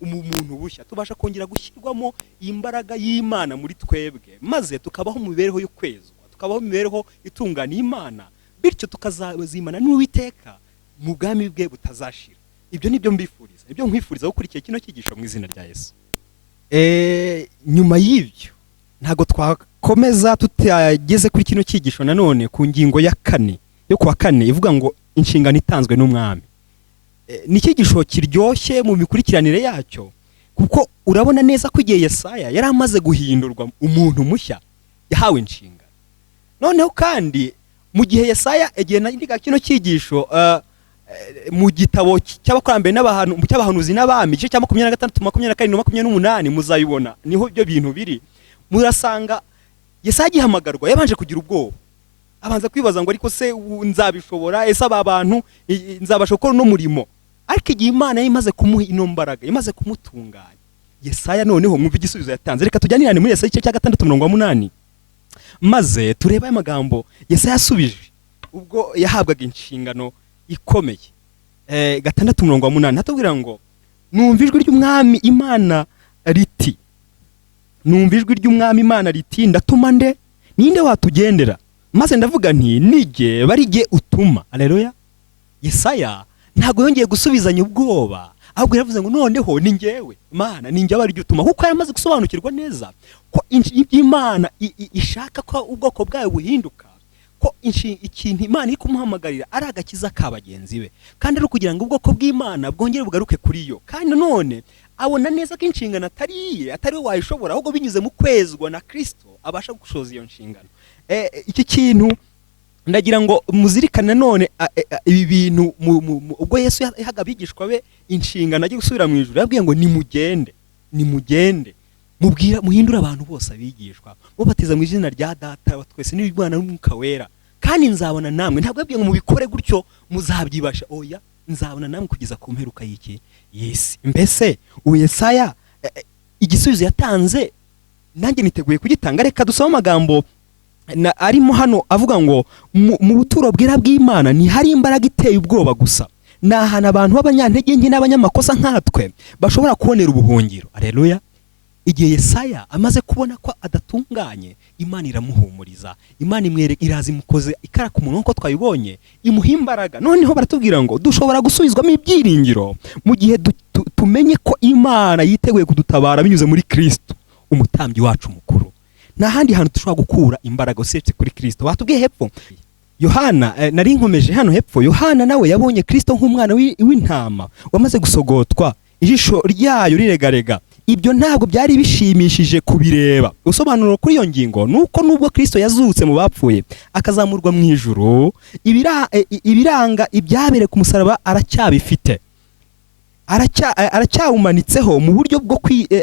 umuntu bushya, tubasha kongera gushyirwamo imbaraga y'Imana muri twebwe, maze tukabaho mu mibereho yo kwezwa, tukabaho mu mibereho itungana Imana, bityo tukazazimana n'Uwiteka mu bwami bwe butazashira. Ibyo nibyo mbifuriza. ibyo nkwifuriza gukurikiye kino cyigisho mu izina rya Yesu. Nyuma y'ibyo ntago twakomeza tutageze kuri kino cyigisho nanone ku ngingo ya 4 yo kuwa 4 ivuga ngo inshingano itanzwe n'umwami. Ni icyigisho kiryoshye mu mikurikiranire yacyo, kuko urabona neza ko igihe Yesaya yari amaze guhindurwa umuntu mushya yahawe inshinga. Noneho kandi mu gihe Yesaya igihe nandiga kino cyigisho mu gitabo cy'abakurambere cy'abahanuzi n'abami igice cya 26, 27, 28 muzayibona niho ibyo bintu biri. Murasanga Yesaya agihamagarwa yabanje kugira ubwoba, abanza kwibaza ngo ariko se nzabishobora, ese aba bantu nzabasha gukora no murimo. Ariko igihe Imana yimaze kumuha ino mbaraga, yimaze kumutunganya, Yesaya noneho mwumva igisubizo yatanze. Reka tujyanirane muri Yesaya igice cya 6:8 maze turebe amagambo Yesaya yasubije ubwo yahabwaga inshingano ikomeye. 6:8 hatubwira ngo numva ijwi ry'umwami Imana riti, numva ijwi ry'umwami Imana riti, ndatuma nde, ninde watugendera? Maze ndavuga nti nige barige utuma. Haleluya. Yesaya ntago yongeye gusubizanya ubwoba, ahubwo yaravuze ngo noneho ni ngewe Imana, ni nge barige utuma, kuko yamaze gusobanukirwa neza ko Imana ishaka ko ubwoko bwayo buhinduka, ko ikintu Imana iri kumuhamagarira ari agakiza ka bagenzi be, kandi ari kugira ngo ubwoko bw'Imana bwongere bugaruke kuri yo. Kandi none abona neza ko inshingano atari we wayishobora, ahubwo binyuze mu kwezwa na Kristo abasha gushoza iyo nshingano. Iki kintu ndagira ngo muzirikane none ibi bintu ubwo Yesu yahaga abigishwa be inshingano agiye gusubira mu ijuru, yabwiye ngo nimugende mubwira muhindura abantu bose abigishwa, mubatiza mu izina rya Data wa twese n'Umwana n'Umwuka Wera, kandi nzabona namwe. Ntabwo yabwiye ngo mubikore gutyo muzabyibasha, oya, nzabona namwe kugeza ku mperuka y'iki y'isi. Mbese Yesaya igisubizo yatanze nanjye niteguye kugitanga. Reka dusome amagambo arimo hano avuga ngo mu buturo bwera bw'Imana ni hari imbaraga iteye ubwoba gusa, nahana abantu b'abanyantege nke n'abanyamakosa nkatwe bashobora kubonera ubuhungiro. Haleluya. Igihe Yesaya amaze kubona ko adatunganye, Imana iramuhumuriza, Imana iraza imukoze ikara ku muntu nko twabibonye, imuha imbaraga. Noneho baratubwira ngo dushobora gusubizwamo ibyiringiro mu gihe tumenye ko Imana yiteguye kudutabara binyuze muri Kristo umutambyi wacu mukuru. Nta handi hantu dushobora gukura imbaraga usibye kuri Kristo. Batubwiye hepfo Yohana, nari nkomeje hano hepfo, Yohana nawe yabonye Kristo nk'umwana w'intama wamaze gusogotwa, ijisho ryayo riregarega. Ibyo ntabwo byari bishimishije kubireba. Usobanuro kuri iyo ngingo nuko nubwo Kristo yazutse mu bapfuye akazamurwa mu ijuru, ibiranga ibyabere ku musaraba aracyabifite, aracyawumanitseho mu buryo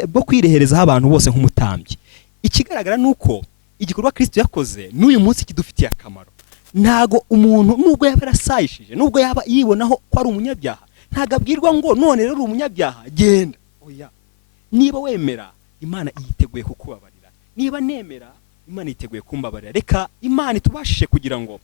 bwo kwireherezaho abantu bose nk'umutambyi. Ikigaragara nuko igikorwa Kristo yakoze n'uyu munsi kidufitiye akamaro. Ntago umuntu nubwo yaba yarasayishije, nubwo yaba yibonaho ko ari umunyabyaha, ntago abwirwa ngo none rero umunyabyaha genda. Oya, niba wemera, Imana yiteguye kukubabarira. Niba nemera, Imana yiteguye kumbabarira. Reka Imana itubashije kugira ngo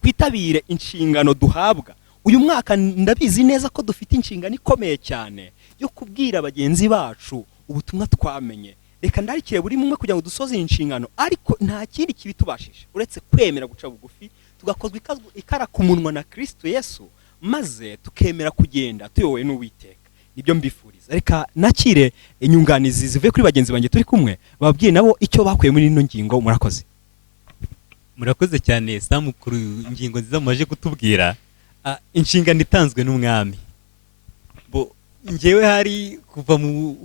twitabire inshingano duhabwa. Uyu mwaka ndabizi neza ko dufite inshingano ikomeye cyane yo kubwira bagenzi bacu ubutumwa twamenye. Reka ndarikire buri mumwe kugira ngo dusoze inshingano, ariko nta kindi kibitubashije uretse kwemera guca bugufi, tugakozwa ikara ku munwa na Kristo Yesu, maze tukemera kugenda tuyobowe n'Uwiteka. Nibyo mbifuriza. Reka nakire inyunganizi zivuye kuri bagenzi banjye turi kumwe, bababwiye nabo icyo bakuye muri ino ngingo. Murakoze cyane Sam kuri ingingo nziza mumaje kutubwira. Inshingano itanzwe n'umwami. Ngewe hari kuva mu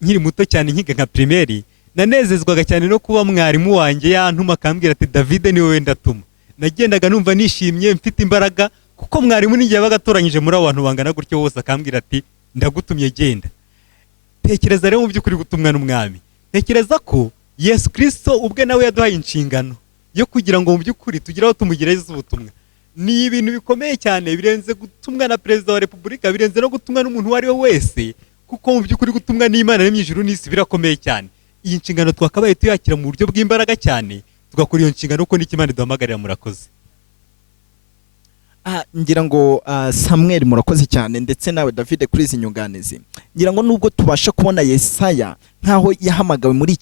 nkiri muto cyane nkiga nka primaire, nanezezwaga cyane no kuba mwarimu wanjye yantuma akambwira ati David ni wowe ndatuma. Nagendaga numva nishimye mfite imbaraga, kuko mwarimu ninjye yabagatoranyije muri abantu bangana gutyo bose akambwira ati ndagutumye genda. Tekereza rero mu by'ukuri gutumwa n'umwami. Tekereza ko Yesu Kristo ubwe nawe yaduhaye inshingano yo kugira ngo mu by'ukuri tugiraho tumugereza ubutumwa. Ni ibintu bikomeye cyane, birenze gutumwa na Perezida wa Repubulika, birenze no gutumwa n'umuntu wari we wese, kuko mu by'ukuri gutumwa n'Imana yo mu ijuru n'isi birakomeye cyane. Iyi nshingano twakabaye tuyakira mu buryo bw'imbaraga cyane, tugakora iyo nshingano uko n'Imana iduhamagarira. Murakoze. Ngira ngo Samuel murakoze cyane, ndetse nawe David kuri izi nyunganizi. Ngira ngo nubwo tubasha kubona Yesaya nkaho yahamagawe muri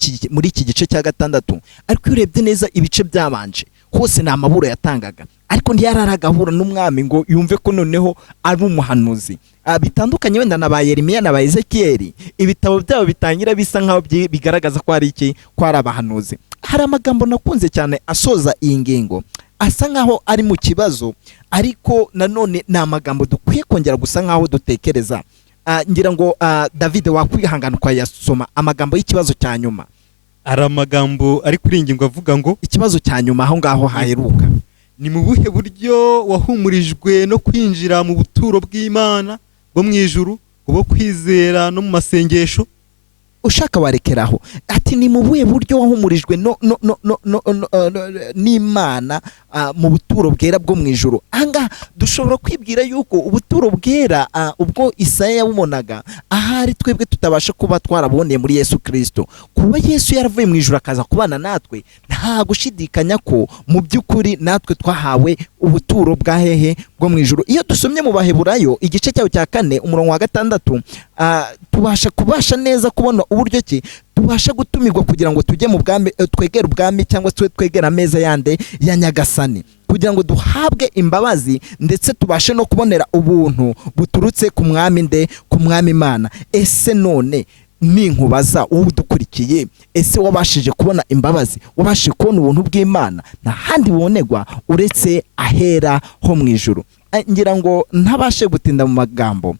iki gice cya 6, ariko urebye neza ibice byabanje hose ni amaburo yatangaga, ariko ntiyararagahura n'umwami ngo yumve ko noneho ari umuhanuzi. Bitandukanye wenda na ba Yeremiya na ba Ezekiyeli, ibitabo byabo bitangira bisa nkaho bigaragaza ko ari iki, ko ari abahanuzi. Hari amagambo nakunze cyane asoza iyi ngingo, asa nkaho ari mu kibazo, ariko nanone ni amagambo dukwiye kongera gusa nkaho dutekereza. Ngira ngo David wakwihangana ukayasoma amagambo y'ikibazo cya nyuma. Ari amagambo ari kuri ingingo avuga ngo ikibazo cya nyuma aho ngaho haheruka, ni mu buhe buryo wahumurijwe no kwinjira mu buturo bw'Imana bwo mu ijuru, bwo kwizera no mu masengesho? Ushaka warekeraho. Ati ni mu buhe buryo wahumurijwe n'Imana mu buturo bwera bwo mu ijuru. Anga dushobora kwibwira yuko ubuturo bwera ubwo Yesaya yabubonaga, ahari twebwe tutabasha kuba twaraboneye muri Yesu Kristo. Kuba Yesu yaravuye mu ijuru akaza kubana natwe, nta gushidikanya ko mu by'ukuri natwe twahawe ubuturo bwa hehe bwo mu ijuru. Iyo dusomye mu Baheburayo igice cyayo cya 4 umurongo wa 6, tubasha neza kubona uburyo ki tubasha gutumirwa kugira ngo tujye mu bwami, twegere ubwami cyangwa se twegera ameza yande ya Nyagasani, kugira ngo duhabwe imbabazi ndetse tubashe no kubonera ubuntu buturutse ku mwami ku mwami Imana. Ese none ninkubaza wowe udukurikiye, ese wabashije kubona imbabazi, wabashije kubona ubuntu bw'Imana nta handi bubonegwa uretse ahera ho mu ijuru? Ngira ngo ntabashe gutinda mu magambo,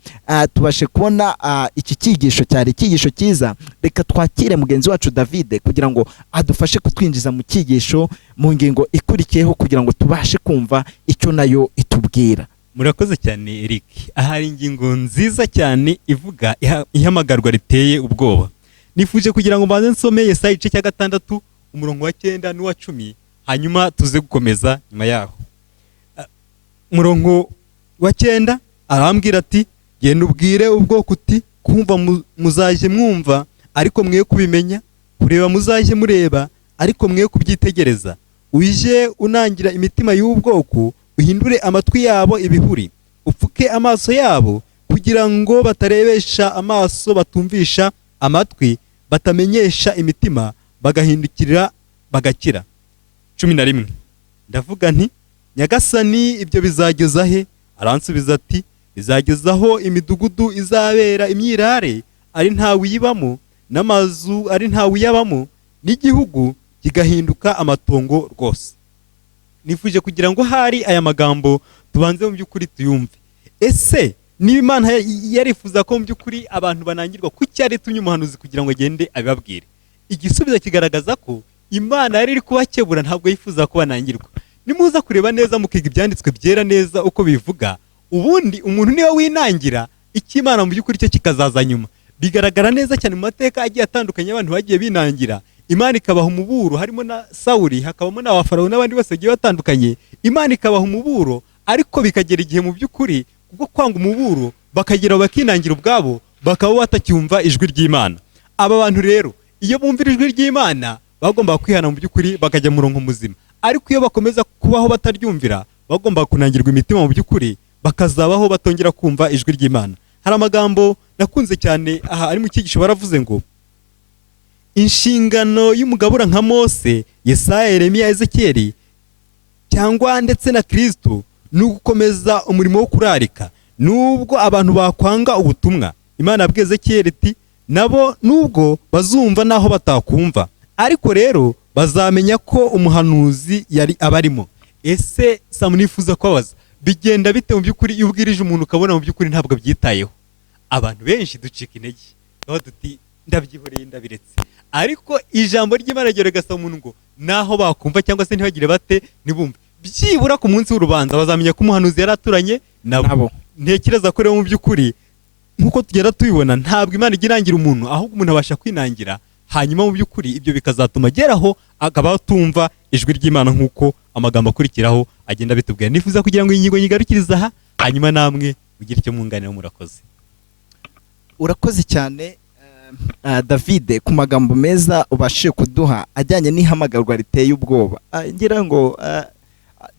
tubashe kubona iki cyigisho cyari icyigisho cyiza. Reka twakire mugenzi wacu David kugira ngo adufashe kutwinjiza mu cyigisho mu ngingo ikurikiyeho, kugira ngo tubashe kumva icyo nayo itubwira. Murakoze cyane Eric. Ahari ingingo nziza cyane ivuga ihamagarwa riteye ubwoba. Nifuje kugira ngo mbanze nsome Yesaya igice cya 6 umurongo wa 9 n'uwa 10, hanyuma tuze gukomeza nyuma yaho. Murongo wa 9 arambwira ati, genda ubwire ubwoko uti, kumva muzaje mwumva ariko mwe kubimenya, kureba muzaje mureba ariko mwe kubyitegereza. Uje unangira imitima y'ubwoko, uhindure amatwi yabo ibihuri, upfuke amaso yabo kugira ngo batarebesha amaso, batumvisha amatwi, batamenyesha imitima, bagahindukirira bagakira. 11 ndavuga nti, Nyagasani ibyo bizageza he? Aransubiza ati, bizagezaho imidugudu izabera imyirare ari ntawe uyibamo, n'amazu ari ntawe uyabamo, n'igihugu kigahinduka amatongo rwose. Nifuje kugira ngo hari aya magambo tubanze mu by'ukuri tuyumve. Ese niba Imana yarifuza ko mu by'ukuri abantu banangirwa, kuki yari itumye umuhanuzi kugira ngo agende abibabwire? Igisubizo kigaragaza ko Imana yari iri kubakebura, ntabwo yifuza ko banangirwa. Nimuza kureba neza mukiga ibyanditswe byera neza uko bivuga, ubundi umuntu niwe winangira, ikimana mu by'ukuri cyo kikazaza nyuma. Bigaragara neza cyane mu mateka agiye atandukanye abantu bagiye binangira, Imana ikabaha umuburo, harimo na Sawuli, hakabamo na Farawo n'abandi bose bagiye batandukanye. Imana ikabaha umuburo, ariko bikagera igihe mu by'ukuri kubwo kwanga umuburo bakagera bakinangira ubwabo, bakaba batacyumva ijwi ry'Imana. Aba bantu rero iyo bumvira ijwi ry'Imana bagomba kwihana mu by'ukuri bakajya mu murongo muzima, ariko iyo bakomeza kubaho bataryumvira bagomba kunangirwa imitima mu by'ukuri, bakazabaho batongera kumva ijwi ry'Imana. Hari amagambo nakunze cyane aha ari mu cyigisho, baravuze ngo inshingano y'umugabura nka Mose, Yesaya, Yeremiya, Ezekiyeli cyangwa ndetse na Kristo ni ugukomeza umurimo wo kurarika. Nubwo abantu bakwanga ubutumwa, Imana yabwiye Ezekiyeli iti, nabo nubwo bazumva naho batakumva, ariko rero bazamenya ko umuhanuzi yari abarimo. Ese samunifuza kwabaza, bigenda bite mu by'ukuri iyo ubwirije umuntu ukabona mu by'ukuri ntabwo byitayeho? Abantu benshi ducika intege, aho duti ndabyihoreye ndabiretse, ariko ijambo ry'Imana ryerekana umuntu ngo naho bakumva cyangwa se ntibagire bate nibumve, byibura ku munsi w'urubanza bazamenya ko umuhanuzi yari aturanye nabo. Ntekereza ko rero mu by'ukuri nkuko tugera tubibona, ntabwo Imana igirangira umuntu, ahubwo umuntu abasha kwinangira, hanyuma mu by'ukuri ibyo bikazatuma ageraho akaba atumva ijwi ry'Imana nk'uko amagambo akurikiraho agenda bitubwira. Nifuza kugira ngo iyi ngingo nyigarukirize aha, hanyuma namwe mugire icyo mwunganira. Murakoze. Urakoze cyane David ku magambo meza ubashije kuduha ajyanye n'ihamagarwa riteye ubwoba. Ngira ngo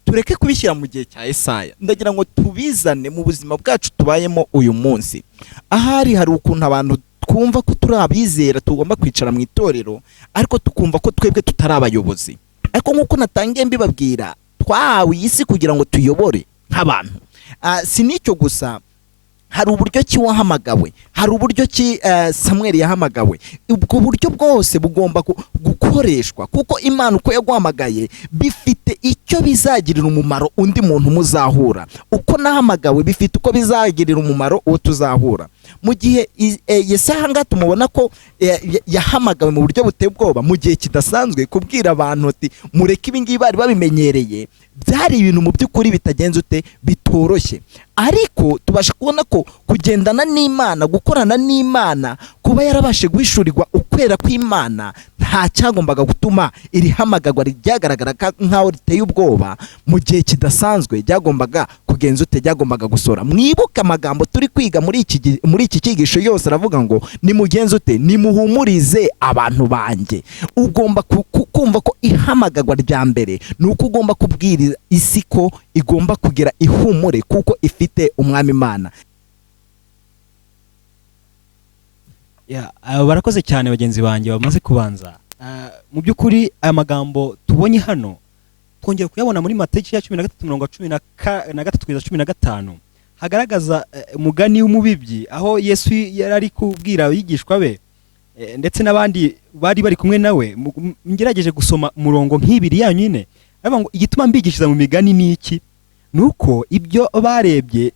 tureke kubishyira mu gihe cya Yesaya, ndagira ngo tubizane mu buzima bwacu tubayemo uyu munsi. Ahari hari ukuntu abantu twumva ko turi abizera tugomba kwicara mu itorero, ariko tukumva ko twebwe tutari abayobozi. ariko nk'uko natangiye mbibabwira twahawe iyi si kugira ngo tuyobore nk'abantu. Si n'icyo gusa, hari uburyo ki wahamagawe, hari uburyo ki Samweli yahamagawe. Ubwo buryo bwose bugomba gukoreshwa, kuko Imana uko yaguhamagaye bifite icyo bizagirira umumaro undi muntu muzahura. Uko nahamagawe bifite uko bizagirira umumaro uwo tuzahura. Mu gihe Yesaya ngaha tumubona ko yahamagawe mu buryo buteye ubwoba, mu gihe kidasanzwe, kubwira abantu ati mureke ibi ngibi bari babimenyereye, byari ibintu mu by'ukuri bitagenze ute, bitoroshye. Ariko tubasha kubona ko kugendana n'Imana, gukorana n'Imana, kuba yarabashe guhishurirwa ukwera kw'Imana, nta cyagombaga gutuma iri hamagarwa ryagaragara nk'aho riteye ubwoba. Mu gihe kidasanzwe ryagombaga kugenza ute, ryagombaga gusora. Mwibuke amagambo turi kwiga muri iki cyigisho yose aravuga ngo nimugenze ute, nimuhumurize abantu banjye. Ugomba kumva ko ihamagarwa rya mbere ni uko ugomba kubwira isi ko igomba kugira ihumure, kuko ifite umwami Imana. Barakoze cyane bagenzi banjye bamaze kubanza. Mu by'ukuri aya magambo tubonye hano twongera kuyabona muri Mateyo 13:13-15 hagaragaza umugani w'umubibyi, aho Yesu yari ari kubwira abigishwa be ndetse n'abandi bari bari kumwe nawe. Ngerageje gusoma umurongo nk'ibiri yanyu nyine, aravuga ngo igituma mbigishiriza mu migani ni iki? Nuko ibyo barebye,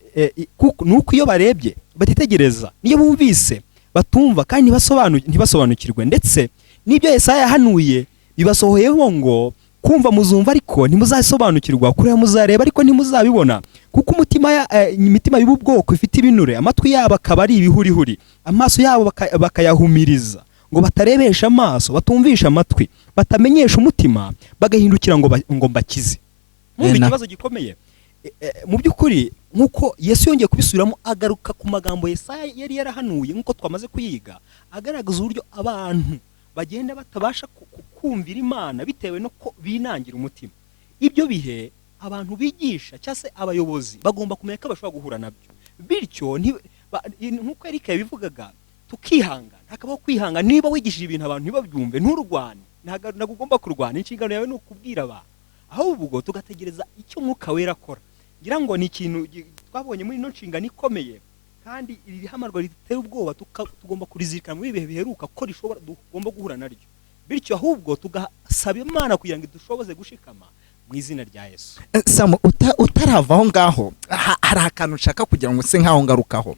nuko iyo barebye batitegereza, niyo bumvise batumva kandi ntibasobanukirwe, ndetse n'ibyo Yesaya yahanuye bibasohoyeho ngo kumva muzumva ariko ntimuzasobanukirwa, kureba muzareba ariko ntimuzabibona, kuko imitima y'ubu bwoko ifite ibinure, amatwi yabo akaba ari ibihurihuri, amaso yabo bakayahumiriza, ngo batarebesha amaso, batumvisha amatwi, batamenyesha umutima, bagahindukira ngo mbakize. Mwumva ikibazo gikomeye. Mu by'ukuri nk'uko Yesu yongeye kubisubiramo, agaruka ku magambo Yesaya yari yarahanuye, nk'uko twamaze kuyiga, agaragaza uburyo abantu bagenda batabasha kumvira Imana bitewe no ko binangira umutima. Ibyo bihe abantu bigisha cyangwa se abayobozi bagomba kumenya ko bashobora guhura nabyo, bityo nk'uko Eric yabivugaga, tukihangana, hakabaho kwihangana. Niba wigishije ibintu abantu ntibabyumve, nturwane, ntabwo ugomba kurwana. Inshingano yawe ni ukubwira abantu, ahubwo tugategereza icyo Mwuka Wera akora. Ngira ngo ni ikintu twabonye muri ino nshingano ikomeye, kandi iri hamarwa riteye ubwoba tugomba kurizirikana muri ibihe biheruka ko tugomba guhura naryo. Bityo ahubwo tugasaba Imana kugira ngo idushoboze gushikama mu izina rya Yesu. Sam, utarava aho ngaho, hari akantu nshaka kugira ngo se nkaho ngarukaho.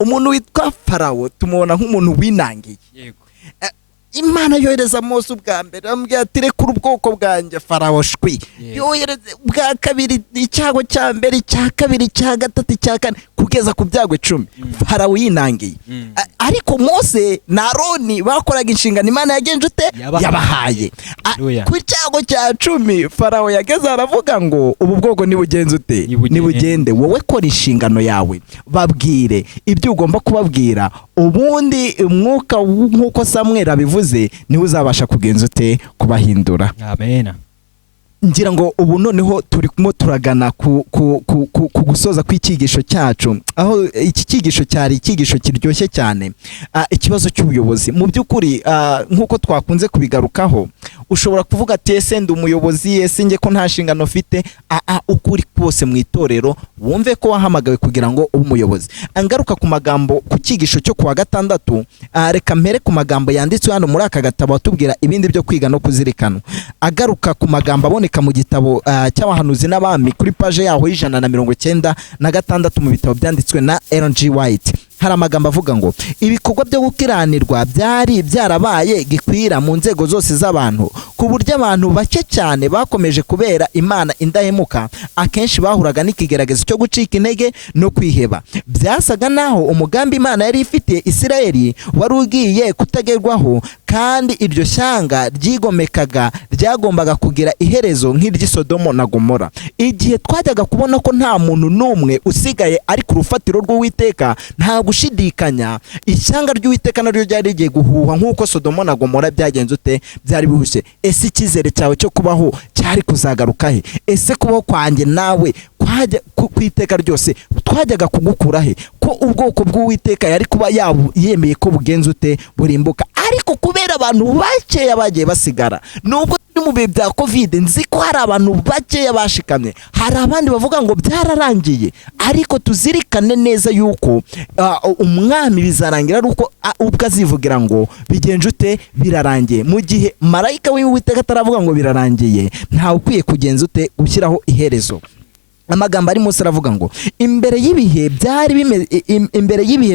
Umuntu witwa Farawo tumubona nk'umuntu winangiye. Yego. Imana yohereza Mose ubwa mbere, amubwira ati rekura ubwoko bwanjye. Farawo shwi, yohereza bwa kabiri, icyago cya mbere, icya kabiri, icya gatatu, icya kane, kugeza ku byago 10. Farawo yinangiye. Ariko Mose na Aroni bakoraga inshingano Imana yagenje ute, yabahaye. Ku cyago cya 10 Farawo yageze aravuga ngo ubu bwoko nibugenze ute, nibugende. Wowe kora inshingano yawe, babwire ibyo ugomba kubabwira, ubundi umwuka nk'uko Samweli abivuze niwe uzabasha kugenza ute, kubahindura. Amen. Ngira ngo ubu noneho turimo turagana ku gusoza kw'icyigisho cyacu, aho iki cyigisho cyari icyigisho kiryoshye cyane. Ikibazo cy'ubuyobozi mu by'ukuri, nk'uko twakunze kubigarukaho, ushobora kuvuga ati ese ndi umuyobozi, ese nge ko nta nshingano mfite. Ukuri kose mu itorero wumve ko wahamagawe kugira ngo ube umuyobozi. Angaruka ku magambo ku cyigisho cyo kuwa gatandatu, reka mpere ku magambo yanditswe hano muri aka gatabo atubwira ibindi byo kwiga no kuzirikana. Agaruka ku magambo aboneka mu gitabo cy'abahanuzi n'abami kuri page yaho y'196 mu bitabo byanditswe na Ellen White. Hari amagambo avuga ngo ibikorwa byo gukiranirwa byari byarabaye gikwira mu nzego zose z'abantu, ku buryo abantu bake cyane bakomeje kubera Imana indahemuka, akenshi bahuraga n'ikigeragezo cyo gucika intege no kwiheba. Byasaga naho umugambi Imana yari ifitiye Isirayeli wari ugiye kutagerwaho, kandi iryo shyanga ryigomekaga ryagombaga kugira iherezo nk'iry'Isodomo na Gomora. Igihe twajyaga kubona ko nta muntu n'umwe usigaye ari ku rufatiro rw'Uwiteka, nta gushidikanya ishyanga ry'Uwiteka naryo ryari rigiye guhuha nk'uko Sodomo na Gomora byagenze ute, byari bihushye. Ese icyizere cyawe cyo kubaho cyari kuzagaruka he? Ese kubaho kwanjye nawe kwajya ku iteka ryose twajyaga kugukura he? Ko ko ubwoko bw'Uwiteka yari kuba yemeye ko bugenza ute burimbuka, ariko kubera abantu bakeya bagiye basigara, nubwo turi mu bihe bya covid, nzi ko hari abantu bakeya bashikamye, hari abandi bavuga ngo byararangiye, ariko tuzirikane neza yuko umwami bizarangira ari uko ubwo azivugira ngo bigenje ute birarangiye. Mu gihe marayika w'Uwiteka ataravuga ngo birarangiye, ntawe ukwiye kugenza ute gushyiraho iherezo. Amagambo ari munsi aravuga ngo imbere y'ibihe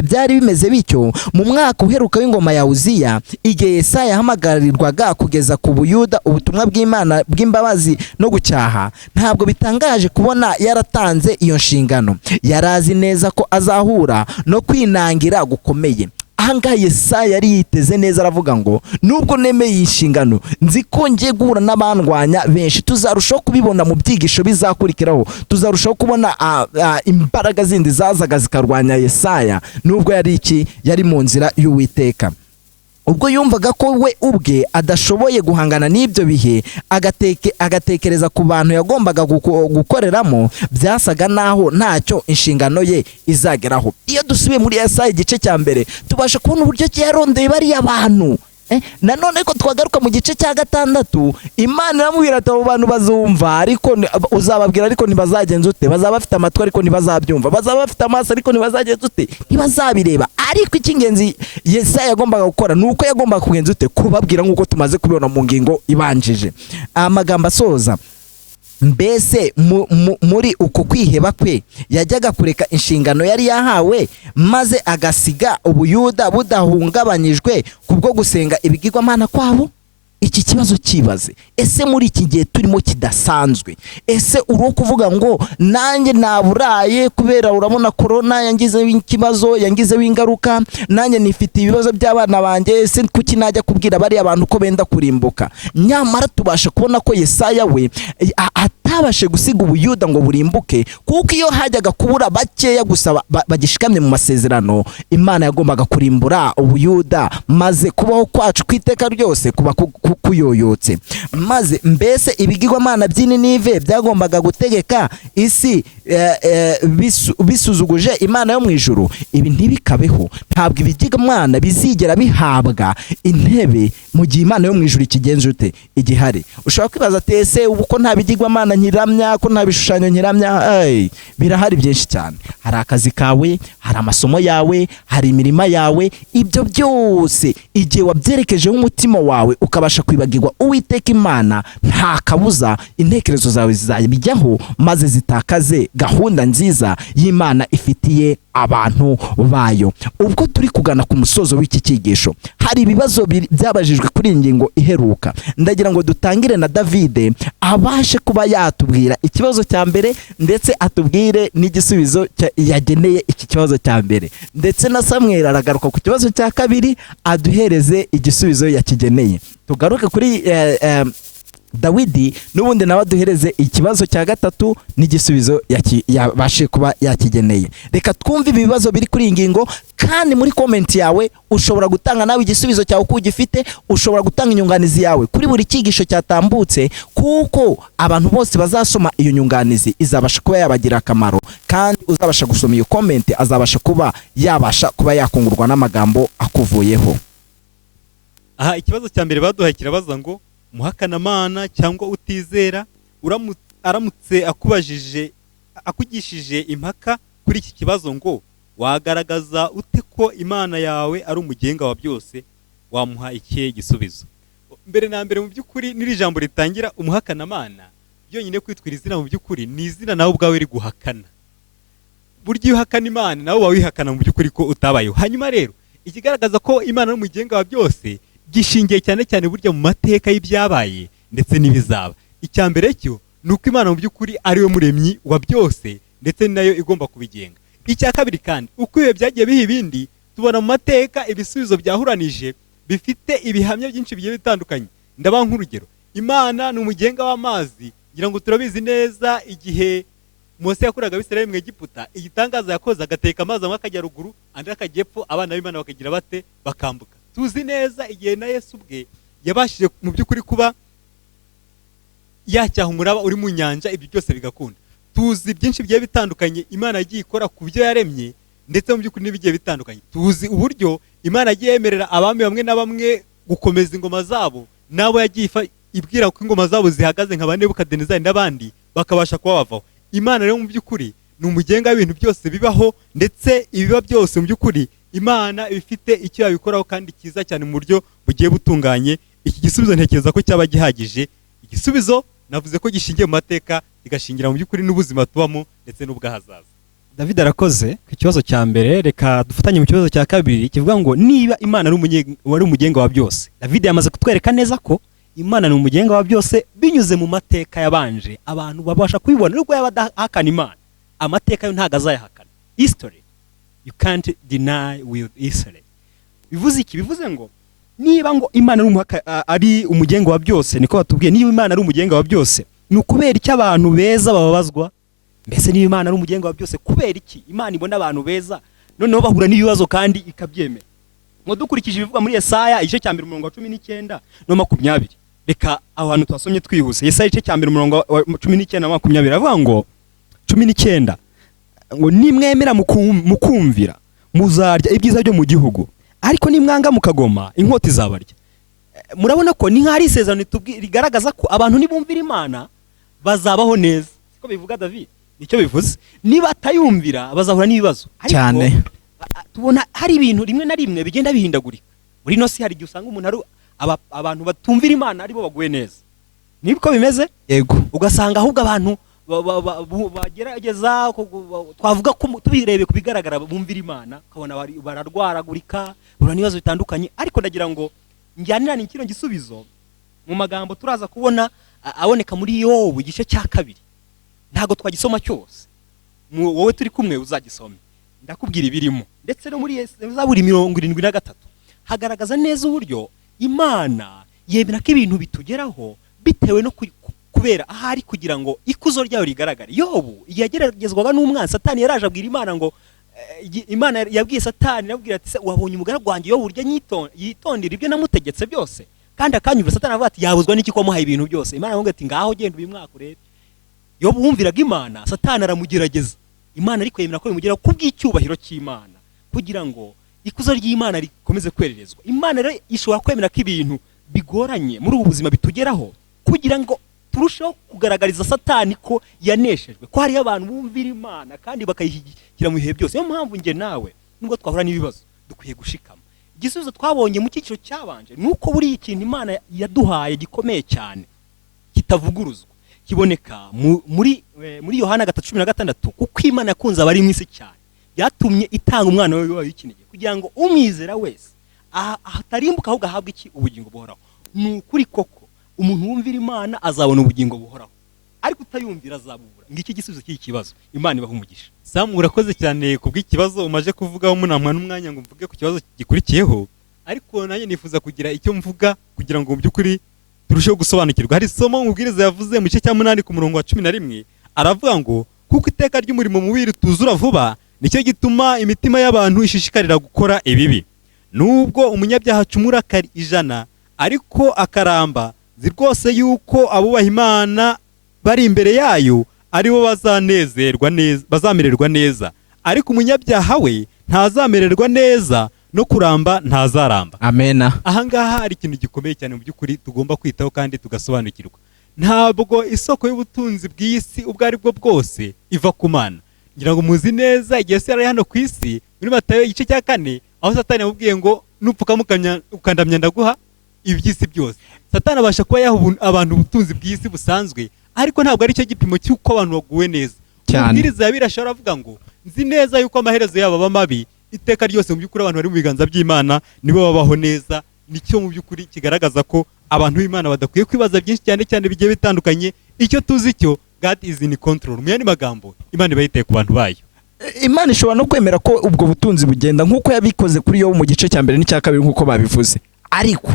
byari bimeze bityo mu mwaka uheruka w'ingoma ya Uziya, igihe Yesaya yahamagarirwaga kugeza ku Buyuda ubutumwa bw'Imana bw'imbabazi no gucyaha. Ntabwo bitangaje kubona yaratanze iyo nshingano. Yarazi neza ko azahura no kwinangira gukomeye. Ahangaha Yesaya yari yiteze neza, aravuga ngo nubwo nemeye iyi nshingano, nzi ko ngiye guhura n'abandwanya benshi. Tuzarushaho kubibona mu byigisho bizakurikiraho, tuzarushaho kubona imbaraga zindi zazaga zikarwanya Yesaya, nubwo yari mu nzira y'Uwiteka. Ubwo yumvaga ko we ubwe adashoboye guhangana n'ibyo bihe, agatekereza ku bantu yagombaga gukoreramo, byasaga naho ntacyo inshingano ye izageraho. Iyo dusubiye muri Yesaya igice cya mbere, tubasha kubona uburyo yarondeye bariya bantu. Nanone ko twagaruka mu gice cya 6, Imana iramubwira ati abo bantu bazumva, ariko uzababwira ariko ntibazagenza ute, bazaba bafite amatwi ariko ntibazabyumva, bazaba bafite amaso ariko ntibazagenza ute, ntibazabireba. Ariko icy'ingenzi Yesaya yagombaga gukora nuko yagombaga kugenza ute kubabwira, nk'uko tumaze kubibona mu ngingo ibanjije. Amagambo asoza, mbese muri uko kwiheba kwe yajyaga kureka inshingano yari yahawe, maze agasiga Ubuyuda budahungabanyijwe kubwo gusenga ibigirwamana kwabo? Iki kibazo kibaze, ese muri iki gihe turimo kidasanzwe, ese uro kuvuga ngo nanjye naburaye kubera urabona corona yangize ikibazo, yangize ingaruka, nanjye nifite ibibazo by'abana banjye, ese kuki najya kubwira bari abantu ko benda kurimbuka? Nyamara tubasha kubona ko Yesaya we atabashe gusiga Ubuyuda ngo burimbuke, kuko iyo hajyaga kubura bakeya gusa bagishikamye mu masezerano, Imana yagombaga kurimbura Ubuyuda, maze kubaho kwacu kwiteka ryose kuba kuyoyotse. Maze mbese ibigirwamana by'Ninive byagombaga gutegeka isi bisuzuguje Imana yo mu ijuru? Ibi ntibikabeho. Ntabwo ibigirwamana bizigera bihabwa intebe mu gihe Imana yo mu ijuru ikigenje ute igihari. Ushobora kwibaza ati ese ubu ko nta bigirwamana nkiramya, ko nta bishushanyo nkiramya? Birahari byinshi cyane. Hari akazi kawe, hari amasomo yawe, hari imirima yawe. Ibyo byose igihe wabyerekejeho umutima wawe ukabasha kwibagirwa Uwiteka Imana, nta kabuza intekerezo zawe zizabijyaho, maze zitakaze gahunda nziza y'Imana ifitiye abantu bayo. Ubwo turi kugana ku musozo w'iki cyigisho, hari ibibazo byabajijwe kuri ingingo iheruka. Ndagira ngo dutangire na Davide abashe kuba yatubwira ikibazo cya mbere, ndetse atubwire n'igisubizo yageneye iki kibazo cya mbere, ndetse na Samuel aragaruka ku kibazo cya kabiri aduhereze igisubizo yakigeneye. Tugaruke kuri Dawidi n'ubundi nawe aduhereze ikibazo cya gatatu n'igisubizo yabashe kuba yakigeneye. Reka twumve ibibazo biri kuri ingingo, kandi muri comment yawe ushobora gutanga nawe igisubizo cyawe uko ugifite, ushobora gutanga inyunganizi yawe kuri buri cyigisho cyatambutse, kuko abantu bose bazasoma iyo nyunganizi izabasha kuba yabagira akamaro, kandi uzabasha gusoma iyo comment azabasha kuba yakungurwa n'amagambo akuvuyeho. Aha, ikibazo cya mbere baduhaye kirabaza ngo muhakanamana cyangwa utizera aramutse akugishije impaka kuri iki kibazo, ngo wagaragaza ute ko Imana yawe ari umugenga wa byose? Wamuha ikihe gisubizo? Mbere na mbere, mu by'ukuri n'iri jambo ritangira umuhakanamana, byonyine kwitwira izina mu by'ukuri ni izina nawe ubwawe uri guhakana. Burya iyo uhakana Imana nawe uba wihakana mu by'ukuri ko utabayeho. Hanyuma rero, ikigaragaza ko Imana ari umugenga wa byose gishingiye cyane cyane burya mu mateka y'ibyabaye ndetse n'ibizaba. Icya mbere cyo ni uko Imana mu by'ukuri ari we muremyi wa byose, ndetse nayo igomba kubigenga. Icya kabiri kandi, uko ibihe byagiye biha ibindi, tubona mu mateka ibisubizo byahuranije bifite ibihamya byinshi bigiye bitandukanye. Ndabaha nk'urugero, Imana ni umugenga w'amazi. Ngira ngo turabizi neza igihe Mose yakuraga Abisirayeli mu Egiputa, igitangaza yakoze agateka amazi amwe akajya ruguru andi akajya epfo, abana b'Imana bakagira bate? Bakambuka. Tuzi neza igihe na Yesu ubwe yabashije mu by'ukuri kuba yacyaha umuraba uri mu nyanja, ibyo byose bigakunda. Tuzi byinshi bigiye bitandukanye Imana yagiye ikora ku byo yaremye, ndetse mu by'ukuri n'ibigiye bitandukanye. Tuzi uburyo Imana yagiye yemerera abami bamwe na bamwe gukomeza ingoma zabo, nabo yagiye ibwira ko ingoma zabo zihagaze nka ba Nebukadinezari n'abandi bakabasha kuba bavaho. Imana rero mu by'ukuri ni umugenga w'ibintu byose bibaho, ndetse ibiba byose mu by'ukuri Imana ibifite icyo yabikoraho kandi cyiza cyane mu buryo bugiye butunganye. Iki gisubizo ntekereza ko cyaba gihagije. Igisubizo navuze ko gishingiye mu mateka, kigashingira mu by'ukuri n'ubuzima tubamo ndetse n'ubw'ahazaza. David arakoze ku kibazo cya mbere. Reka dufatanye mu kibazo cya kabiri kivuga ngo niba Imana ari umugenga wa byose. David yamaze kutwereka neza ko Imana ni umugenga wa byose binyuze mu mateka yabanje, abantu babasha kubibona nubwo yaba adahakana Imana. Amateka yo ntago azayahakana. History you can't deny with history. Bivuze iki? Bivuze ngo niba ngo Imana ari umugenga wa byose, niko batubwiye, niba Imana ari umugenga wa byose, ni ukubera iki abantu beza bababazwa? Mbese niba Imana ari umugenga wa byose, kubera iki Imana ibona abantu beza noneho bahura n'ibibazo kandi ikabyemera? Ngo dukurikije ibivugwa muri Yesaya igice cya 19 no 20. Reka aho hantu twasomye twihuse. Yesaya igice cya 19 na 20 avuga ngo 19 ngo nimwemera mukumvira muzarya ibyiza byo mu gihugu, ariko nimwanga mukagoma inkota izabarya. Murabona ko ni nk'ari isezerano rigaragaza ko abantu nibumvira Imana bazabaho neza. Siko bivuga David? Nicyo bivuze. Niba atayumvira bazahura n'ibibazo cyane. Tubona hari ibintu rimwe na rimwe bigenda bihindagurika. Muri no si hari igihe usanga umuntu abantu batumvira Imana aribo baguye neza. Nibwo bimeze? Yego. Ugasanga ahubwo abantu bagerageza twavuga ko tubirebe kubigaragara bumvira Imana, ukabona bararwaragurika, burana ibibazo bitandukanye. Ariko ndagira ngo njyanirane ikino gisubizo mu magambo turaza kubona aboneka muri Yobu igice cya 2. Ntago twagisoma cyose, wowe turi kumwe uzagisome ndakubwira ibirimo. Ndetse no muri Zaburi 73 hagaragaza neza uburyo Imana yemera ko ibintu bitugeraho bitewe no kubera ahari kugira ngo ikuzo ryayo rigaragare. Yobu yageragezwaga n'umwanzi, Satani yaraje abwira Imana ngo Imana yabwiye Satani, nabwira ati wabonye umugaragu wanjye Yobu urya yitondera ibyo namutegetse byose, kandi akanyumva. Satani avuga ati yabuzwa n'iki ko amuhaye ibintu byose? Imana avuga ati ngaho genda ubimwaka urebe. Yobu wumviraga Imana, Satani aramugerageza. Imana ariko yemera ko bimugera kubw'icyubahiro cy'Imana, kugira ngo ikuzo ry'Imana rikomeze kwererezwa. Imana rero ishobora kwemera ko ibintu bigoranye muri ubu buzima bitugeraho, kugira ngo turusheho kugaragariza Satani ko yaneshejwe, ko hari abantu bumvira Imana kandi bakayishyigikira mu bihe byose. Niyo mpamvu nge nawe nubwo twahura n'ibibazo dukwiye gushikama. Igisubizo twabonye mu cyiciro cyabanje nuko buri ikintu Imana yaduhaye gikomeye cyane kitavuguruzwa, kiboneka muri Yohana 3:16, kuko Imana yakunze abari mu isi cyane yatumye itanga umwana wayo w'ikinege, kugira ngo umwizera wese atarimbuka ahubwo ahabwe iki? Ubugingo buhoraho. Ni ukuri koko umuntu wumvira Imana azabona ubugingo buhoraho, ariko utayumvira azabubura. Ngiki gisubizo cy'iki kibazo. Imana ibaha umugisha. Sam, urakoze cyane kubw'ikibazo umaje kuvugaho munamwa n'umwanya ngo mvuge ku kibazo gikurikiyeho, ariko nanjye nifuza kugira icyo mvuga kugira ngo mu by'ukuri turusheho gusobanukirwa. Hari isomo umubwiriza yavuze mu gice cya 8 ku murongo wa 11, aravuga ngo kuko iteka ry'umurimo mubiri tuzura vuba, nicyo gituma imitima y'abantu ishishikarira gukora ibibi. Nubwo umunyabyaha acumura 100 ariko akaramba, zi rwose yuko abubaha Imana bari imbere yayo aribo bazamererwa neza, ariko umunyabyaha we ntazamererwa neza, no kuramba ntazaramba. Amena. Ahangaha hari ikintu gikomeye cyane mu by'ukuri tugomba kwitaho kandi tugasobanukirwa. Ntabwo isoko y'ubutunzi bw'isi ubwo ari bwo bwose iva ku Mana. Ngira ngo muzi neza igihe Yesu yari hano ku isi muri Matayo igice cya 4, aho Satani yamubwiye ngo nupfukamukanya ukandamya ndaguha iby'isi byose. Satani abasha kuba yaha abantu ubutunzi bw'isi busanzwe, ariko ntabwo ari cyo gipimo cy'uko abantu baguwe neza. Umubwiriza yabirashara avuga ngo nzi neza yuko amaherezo yabo aba mabi, iteka ryose mu by'ukuri abantu bari mu biganza by'Imana nibo babaho neza. Nicyo mu by'ukuri kigaragaza ko abantu b'Imana badakwiye kwibaza byinshi cyane bigiye bitandukanye. Icyo tuzi cyo God is in control. Mu yandi magambo, Imana iba yitaye ku bantu bayo. Imana ishobora no kwemera ko ubwo butunzi bugenda nk'uko yabikoze kuri Yobu mu gice cya 1 n'icya 2 nk'uko babivuze, ariko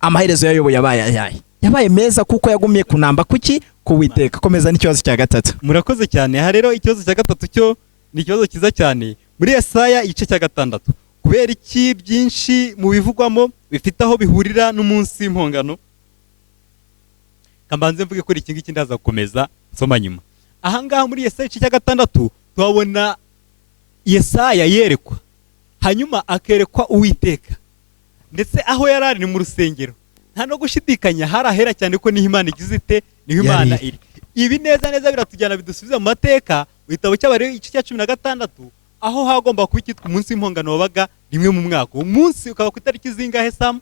amaherezo ya Yobu yabaye meza kuko yagumye kunamba kuki kuwiteka. Komeza n'ikibazo cya 3. Murakoze cyane. Ha rero ikibazo cya 3 cyo ni ikibazo kiza cyane. Muri Yesaya igice cya 6, kubera iki byinshi mu bivugwamo bifite aho bihurira n'umunsi w'impongano? Kambanze mvuge ko iki ngiki ndaza gukomeza soma nyuma. Ahangaha muri Yesaya igice cya 6 tuhabona Yesaya yerekwa, hanyuma akerekwa Uwiteka, ndetse aho yari ari ni mu rusengero, nta no gushidikanya hari ahera cyane ko niho Imana igize ite, niho Imana iri. Ibi neza neza biratujyana bidusubiza mu mateka mu gitabo cy'Abalewi igice cya 16, aho hagomba kuba cyitwa umunsi w'impongano wabaga rimwe mu mwaka. Uwo munsi ukaba ku itariki zingahe Sam?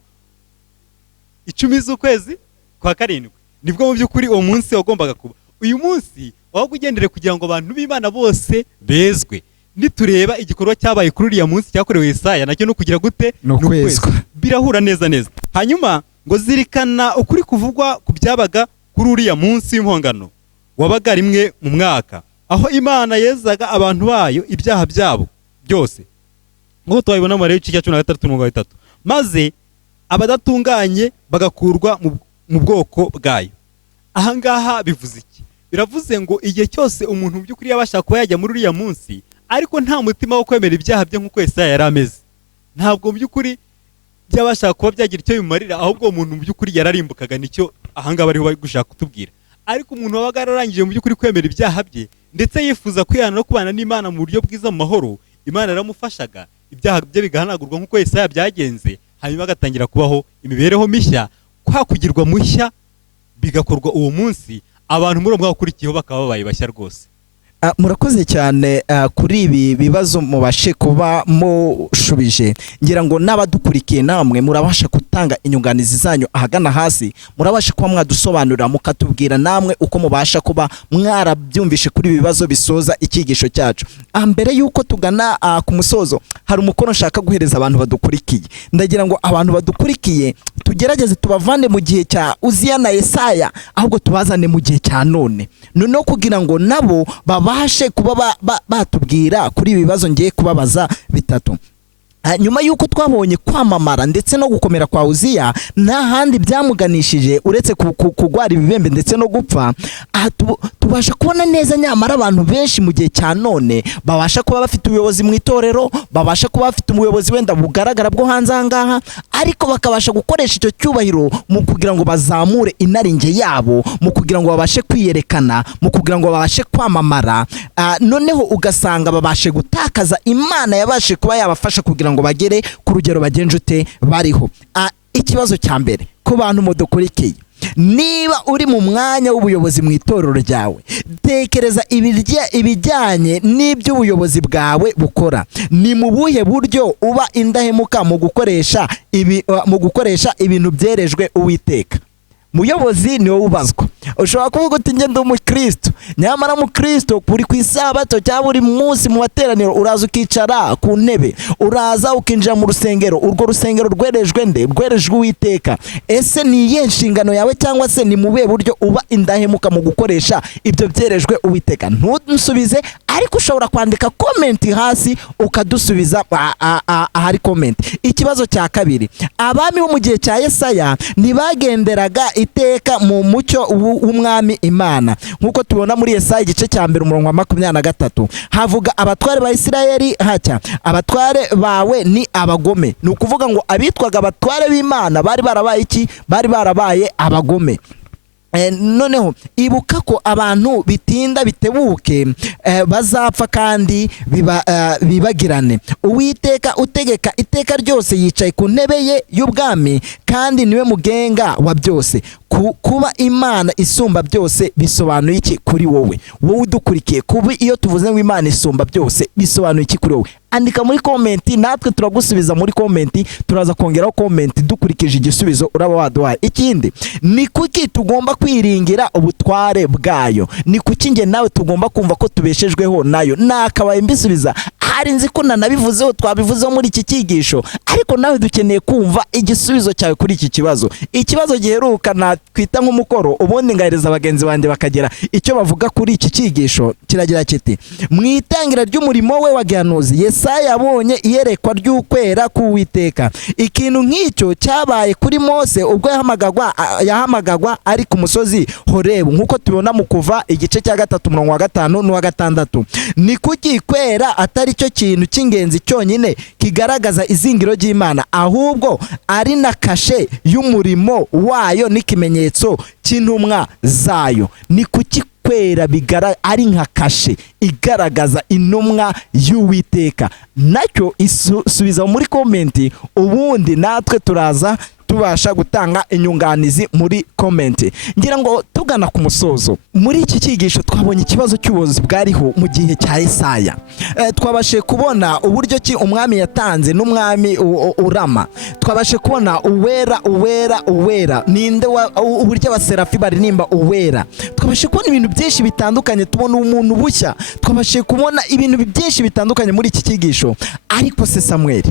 10 z'ukwezi kwa karindwi. Nibwo mu by'ukuri uwo munsi wagombaga kuba. Uyu munsi wabaga ugendere kugira ngo abantu b'Imana bose bezwe. Nitureba igikorwa cyabaye kuri uriya munsi cyakorewe Yesaya, nacyo no kugira gute? No kwezwa. Birahura neza neza. Hanyuma ngo zirikana ukuri kuvugwa ku byabaga kuri uriya munsi w'impongano wabaga rimwe mu mwaka, aho Imana yezaga abantu bayo ibyaha byabo byose, nk'uko twabibona mu Balewi igice cya 13:3, maze abadatunganye bagakurwa mu bwoko bwayo. Aha ngaha bivuze iki? Biravuze ngo igihe cyose umuntu mu by'ukuri yabasha kuba yajya muri uriya munsi ariko nta mutima wo kwemera ibyaha bye nk'uko Yesaya yari ameze, ntabwo mu by'ukuri byabasha kuba byagira icyo bimarira, ahubwo umuntu mu by'ukuri yararimbukaga. Nicyo aha ngaha bariho bari gushaka kutubwira. Ariko umuntu wabaga yararangije mu by'ukuri kwemera ibyaha bye ndetse yifuza kwihana no kubana n'Imana mu buryo bwiza mu mahoro, Imana yaramufashaga, ibyaha bye bigahanagurwa nk'uko Yesaya byagenze, hanyuma agatangira kubaho imibereho mishya, kwa kugirwa mushya bigakorwa uwo munsi, abantu muri uwo mwaka ukurikiyeho bakaba babaye bashya rwose. Murakoze cyane kuri ibi bibazo mubashe kuba mushubije. Ngira ngo n'abadukurikiye namwe murabasha gutanga inyunganizi zanyu ahagana hasi, murabasha kuba mwadusobanurira mukatubwira namwe uko mubasha kuba mwarabyumvishe kuri ibibazo bisoza icyigisho cyacu. Mbere yuko tugana ku musozo, hari umukoro nshaka guhereza abantu badukurikiye. Ndagira ngo abantu badukurikiye tugerageze tubavane mu gihe cya Uziya na Yesaya, ahubwo tubazane mu gihe cya none, noneho kugira ngo nabo babashe kuba batubwira kuri ibi bibazo ngiye kubabaza bitatu. Nyuma yuko twabonye kwamamara ndetse no gukomera kwa Uziya nta handi byamuganishije uretse kugwara ibibembe ndetse no gupfa, tubasha kubona neza nyamara abantu benshi mu gihe cya none babasha kuba bafite ubuyobozi mu itorero, babasha kuba bafite umuyobozi wenda bugaragara bwo hanze ahangaha, ariko bakabasha gukoresha icyo cyubahiro mu kugira ngo bazamure inaringe yabo, mu kugira ngo babashe kwiyerekana, mu kugira ngo babashe kwamamara, noneho ugasanga babashe gutakaza Imana yabashe kuba yabafasha kugira ngo bagere ku rugero bagenjute bariho. Ikibazo cya mbere ku bantu mudukurikiye, niba uri mu mwanya w'ubuyobozi mu itorero ryawe, tekereza ibijyanye n'iby'ubuyobozi bwawe bukora. Ni mu buhe buryo uba indahemuka mu gukoresha ibintu byerejwe Uwiteka? Muyobozi niwe ubazwa. Ushobora kuvuga uti nge ndi umukristo, nyamara mukristo kuri ku isabato cyangwa buri munsi mu materaniro uraza ukicara ku ntebe, uraza ukinjira mu rusengero, urwo rusengero rwerejwe nde? Rwerejwe Uwiteka. Ese ni iyihe nshingano yawe, cyangwa se ni mu buhe buryo uba indahemuka mu gukoresha ibyo byerejwe Uwiteka? Ntusubize, ariko ushobora kwandika komenti hasi ukadusubiza ahari komenti. Ikibazo cya kabiri, abami bo mu gihe cya Yesaya ntibagenderaga iteka mu mucyo w'umwami Imana, nk'uko tubona muri Yesaya igice cya mbere umurongo wa 23, havuga abatware ba Isirayeli hatya, abatware bawe ni abagome. Ni ukuvuga ngo abitwaga abatware b'Imana bari barabaye iki? Bari barabaye abagome. Noneho ibuka ko abantu bitinda bitebuke bazapfa kandi bibagirane. Uwiteka utegeka iteka ryose yicaye ku ntebe ye y'ubwami, kandi niwe mugenga wa byose. Kuba Imana isumba byose bisobanuye iki kuri wowe udukurikiye? Kuba iyo tuvuze ngo Imana isumba byose bisobanuye iki kuri wowe? Andika muri komenti, natwe turagusubiza muri komenti, turaza kongeraho komenti dukurikije igisubizo uraba waduhaye. Ikindi, ni kuki tugomba kwiringira ubutware bwayo? Ni kuki nge nawe tugomba kumva ko tubeshejweho nayo? Nakabaye mbisubiza, hari nzi ko nanabivuzeho, twabivuzeho muri iki cyigisho, ariko nawe dukeneye kumva igisubizo cyawe kuri iki kibazo. Ikibazo giheruka nakwita nk'umukoro, ubundi ngahereza abagenzi banjye bakagira icyo bavuga kuri iki cyigisho. Kiragira kiti, mu itangira ry'umurimo we wa gihanuzi Yesaya yabonye iyerekwa ry'ukwera k'Uwiteka. Ikintu nk'icyo cyabaye kuri Mose ubwo yahamagagwa ari ku musozi Horebu, nk'uko tubona mu Kuva igice cya 3 umurongo wa 5 n'uwa 6. Ni kuki kwera atari cyo cyo kintu cy'ingenzi cyonyine kigaragaza izingiro ry'Imana, ahubwo ari na kashe y'umurimo wayo n'ikimenyetso cy'intumwa zayo. Ni kuki kwera ari nka kashe igaragaza intumwa y'Uwiteka? Nacyo isubiza muri komenti, ubundi natwe turaza tubasha gutanga inyunganizi muri komenti. Ngira ngo tugana ku musozo, muri iki cyigisho twabonye ikibazo cy'ubuyobozi bwariho mu gihe cya Yesaya. Twabashe kubona uburyo ki umwami yatanze n'umwami urama. Twabashe kubona uwera ninde uburyo abaserafi baririmba uwera. Twabashe kubona ibintu byinshi bitandukanye, tubona umuntu bushya. Twabashe kubona ibintu byinshi bitandukanye muri iki cyigisho. Ariko se Samuel,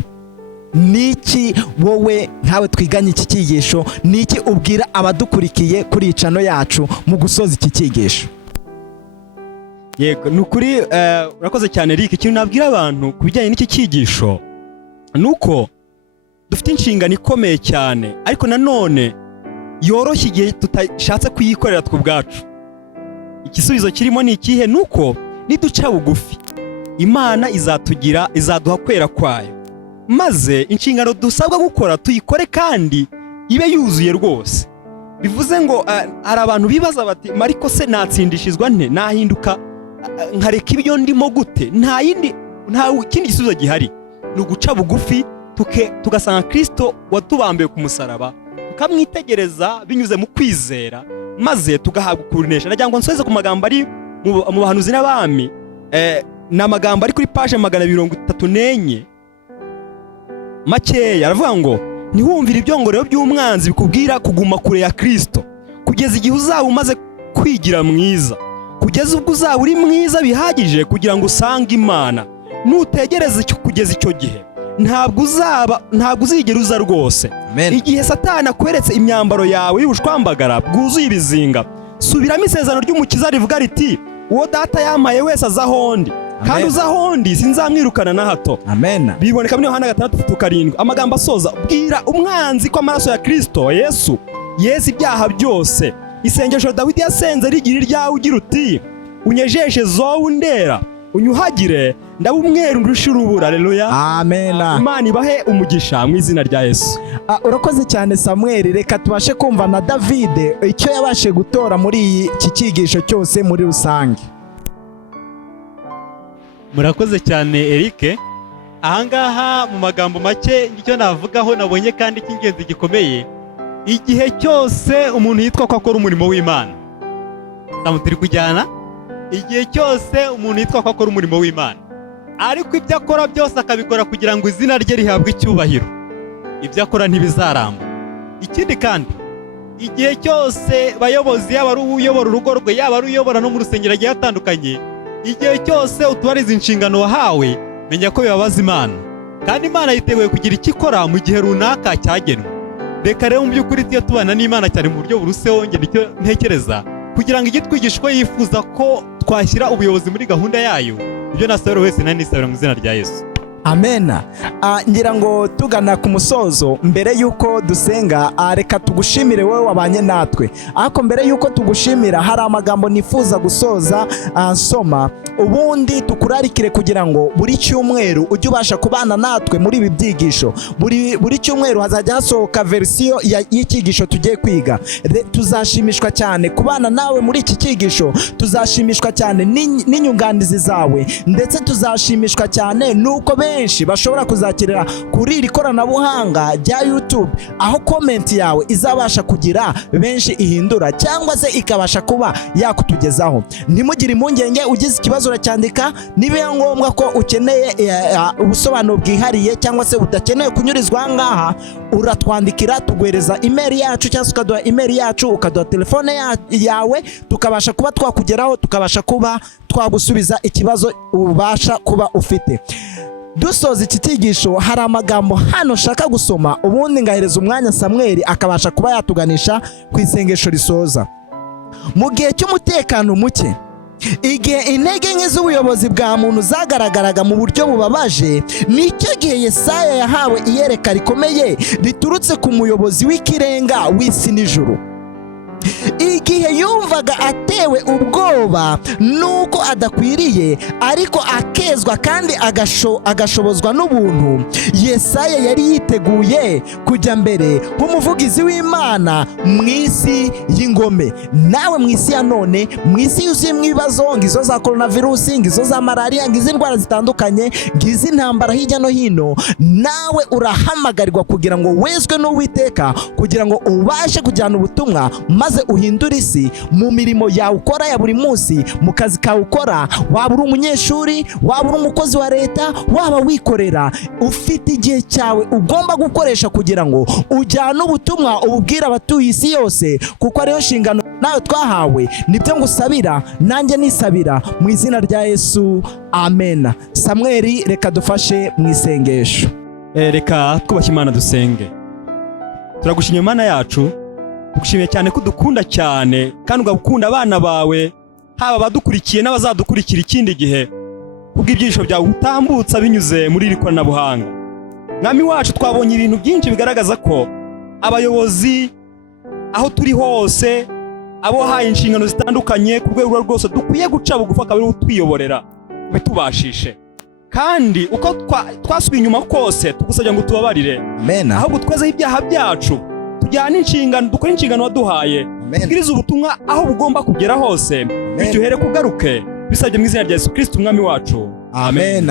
niki wowe nkawe twiganye iki cyigisho, niki ubwira abadukurikiye kuri icano yacu mu gusoza iki cyigisho? Yego, nukuri urakoze cyane Eric. Ikintu nabwira abantu ku bijyanye n'iki cyigisho nuko dufite inshingano ikomeye cyane, ariko nanone yoroshye igihe tutashatse kuyikorera twe ubwacu. Igisubizo kirimo ni ikihe? Nuko niduca bugufi, Imana izaduha kwera kwayo, maze inshingano dusabwa gukora tuyikore kandi ibe yuzuye rwose. Bivuze ngo hari abantu bibaza bati mariko se natsindishizwa nte, nahinduka nkareka ibyo ndimo gute? Nta kindi gisubizo gihari, ni uguca bugufi tugasanga Kristo watubambiwe ku musaraba, tukamwitegereza binyuze mu kwizera, maze tugahabwa kunesha. Nagira ngo nsoze ku magambo ari mu bahanuzi n'abami, ni amagambo ari kuri page 234 makeya. Aravuga ngo ntiwumvire ibyongorero by'umwanzi bikubwira kuguma kure ya Kristo, kugeza igihe uzaba umaze kwigira mwiza, kugeza ubwo uzaba uri mwiza bihagije kugira ngo usange Imana. Nutegereze kugeza icyo gihe, ntabwo uzigera uza rwose. Igihe Satani akweretse imyambaro yawe y'ubushwambagara bwuzuye ibizinga, subiramo isezerano ry'Umukiza rivuga riti uwo data yampaye wese aza ahondi, kandi uza ahondi sinzamwirukana na hato. Amen. Biboneka muri Yohana 6:7. Amagambo asoza, bwira umwanzi ko amaraso ya Kristo Yesu yeza ibyaha byose. Isengesho Dawidi yasenze rigira iryawe ugira uti unyejeshe zowe undera, unyuhagire ndaba umweru ndusha urubura. Haleluya. Amen. Imana ibahe umugisha mu izina rya Yesu. Urakoze cyane Samuel. Reka tubashe kumva na David icyo yabashe gutora muri iki cyigisho cyose muri rusange. Murakoze cyane Eric. Ahangaha mu magambo make icyo navugaho nabonye kandi cy'ingenzi gikomeye, igihe cyose umuntu yitwa ko akora umurimo w'Imana, turi kujyana. Igihe cyose umuntu yitwa ko akora umurimo w'Imana, ariko ibyo akora byose akabikora kugira ngo izina rye rihabwe icyubahiro, ibyo akora ntibizaramba. Ikindi kandi, igihe cyose bayobozi, yaba ari uyobora urugo rwe, yaba ari uyobora no mu rusengero agiye atandukanye, igihe cyose utubariza inshingano wahawe, menya ko bibabaza Imana, kandi Imana yiteguye kugira icyo ikora mu gihe runaka cyagenwe. Reka rero mu by'ukuri tujye tubana n'Imana cyane mu buryo buruseho, njye nicyo ntekereza, kugira ngo igitwigishe ko yifuza ko twashyira ubuyobozi muri gahunda yayo. Ibyo nasabira wese nanisabira mu izina rya Yesu. Amen. Ngira ngo tugana ku musozo, mbere yuko dusenga, reka tugushimire wowe wabanye natwe. Ariko mbere yuko tugushimira, hari amagambo nifuza gusoza nsoma, ubundi tukurarikire kugira ngo buri cyumweru ujye ubasha kubana natwe muri ibi byigisho. Buri cyumweru hazajya hasohoka verisiyo y'icyigisho tugiye kwiga. Tuzashimishwa cyane kubana nawe muri iki cyigisho, tuzashimishwa cyane n'inyunganizi zawe, ndetse tuzashimishwa cyane nuko benshi bashobora kuzakirira kuri iri koranabuhanga rya YouTube, aho komenti yawe izabasha kugira benshi ihindura, cyangwa se ikabasha kuba yakutugezaho. Ntimugire impungenge, ugize ikibazo uracyandika, niba ngombwa ko ukeneye ubusobanuro bwihariye cyangwa se udakeneye kunyurizwa ahangaha, uratwandikira, tuguhereza email yacu, cyangwa se ukaduha email yacu, ukaduha telefone yawe, tukabasha kuba twakugeraho, tukabasha kuba twagusubiza ikibazo ubasha kuba ufite. Dusoza iki cyigisho, hari amagambo hano shaka gusoma, ubundi ngahereza umwanya Samuel akabasha kuba yatuganisha ku isengesho risoza. Mu gihe cy'umutekano muke, igihe intege nke z'ubuyobozi bwa muntu zagaragaraga mu buryo bubabaje, nicyo gihe Yesaya yahawe iyereka rikomeye riturutse ku muyobozi w'ikirenga w'isi n'ijuru. igihe yumvaga atewe ubwoba nuko adakwiriye ariko akezwa kandi agashobozwa n'ubuntu, Yesaya yari yiteguye kujya mbere nk'umuvugizi w'Imana mu isi y'ingome. Nawe mu isi ya none, mu isi yuzuyemo ibibazo, ngizo za coronavirus, ngizo za malaria, ngizo indwara zitandukanye, ngizo intambara hirya no hino, nawe urahamagarirwa kugira ngo wezwe n'Uwiteka, kugira ngo ubashe kujyana ubutumwa maze uhindure isi mu mirimo yawe ukora ya buri munsi, mu kazi kawe ukora, waba uri umunyeshuri, waba uri umukozi wa leta, waba wikorera. Ufite igihe cyawe ugomba gukoresha kugira ngo ujyane ubutumwa ububwire abatuye isi yose, kuko ariyo nshingano nawe twahawe. Nibyo ngusabira, nanjye nisabira mu izina rya Yesu, amen. Samweli, reka dufashe mu isengesho. Reka twubashye Imana dusenge. Turagushimye Imana yacu, tugushimiye cyane ko dukunda cyane kandi ugakunda abana bawe, haba abadukurikiye n'abazadukurikira ikindi gihe, kubw'ibyigisho byawe utambutsa binyuze muri iri koranabuhanga. Mwami wacu, twabonye ibintu byinshi bigaragaza ko abayobozi aho turi hose, abo haye inshingano zitandukanye ku rwego rwose, dukwiye guca bugufi akaba ari utwiyoborera bitubashishe. Kandi uko twasubiye inyuma kose, tugusabye ngo tubabarire, ahubwo twezeho ibyaha byacu, tujyane inshingano, dukore inshingano waduhaye, tubwirize ubutumwa aho bugomba kugera hose, bityo uhere kugaruke. Bisabye mu izina rya Yesu Kristo umwami wacu, amen.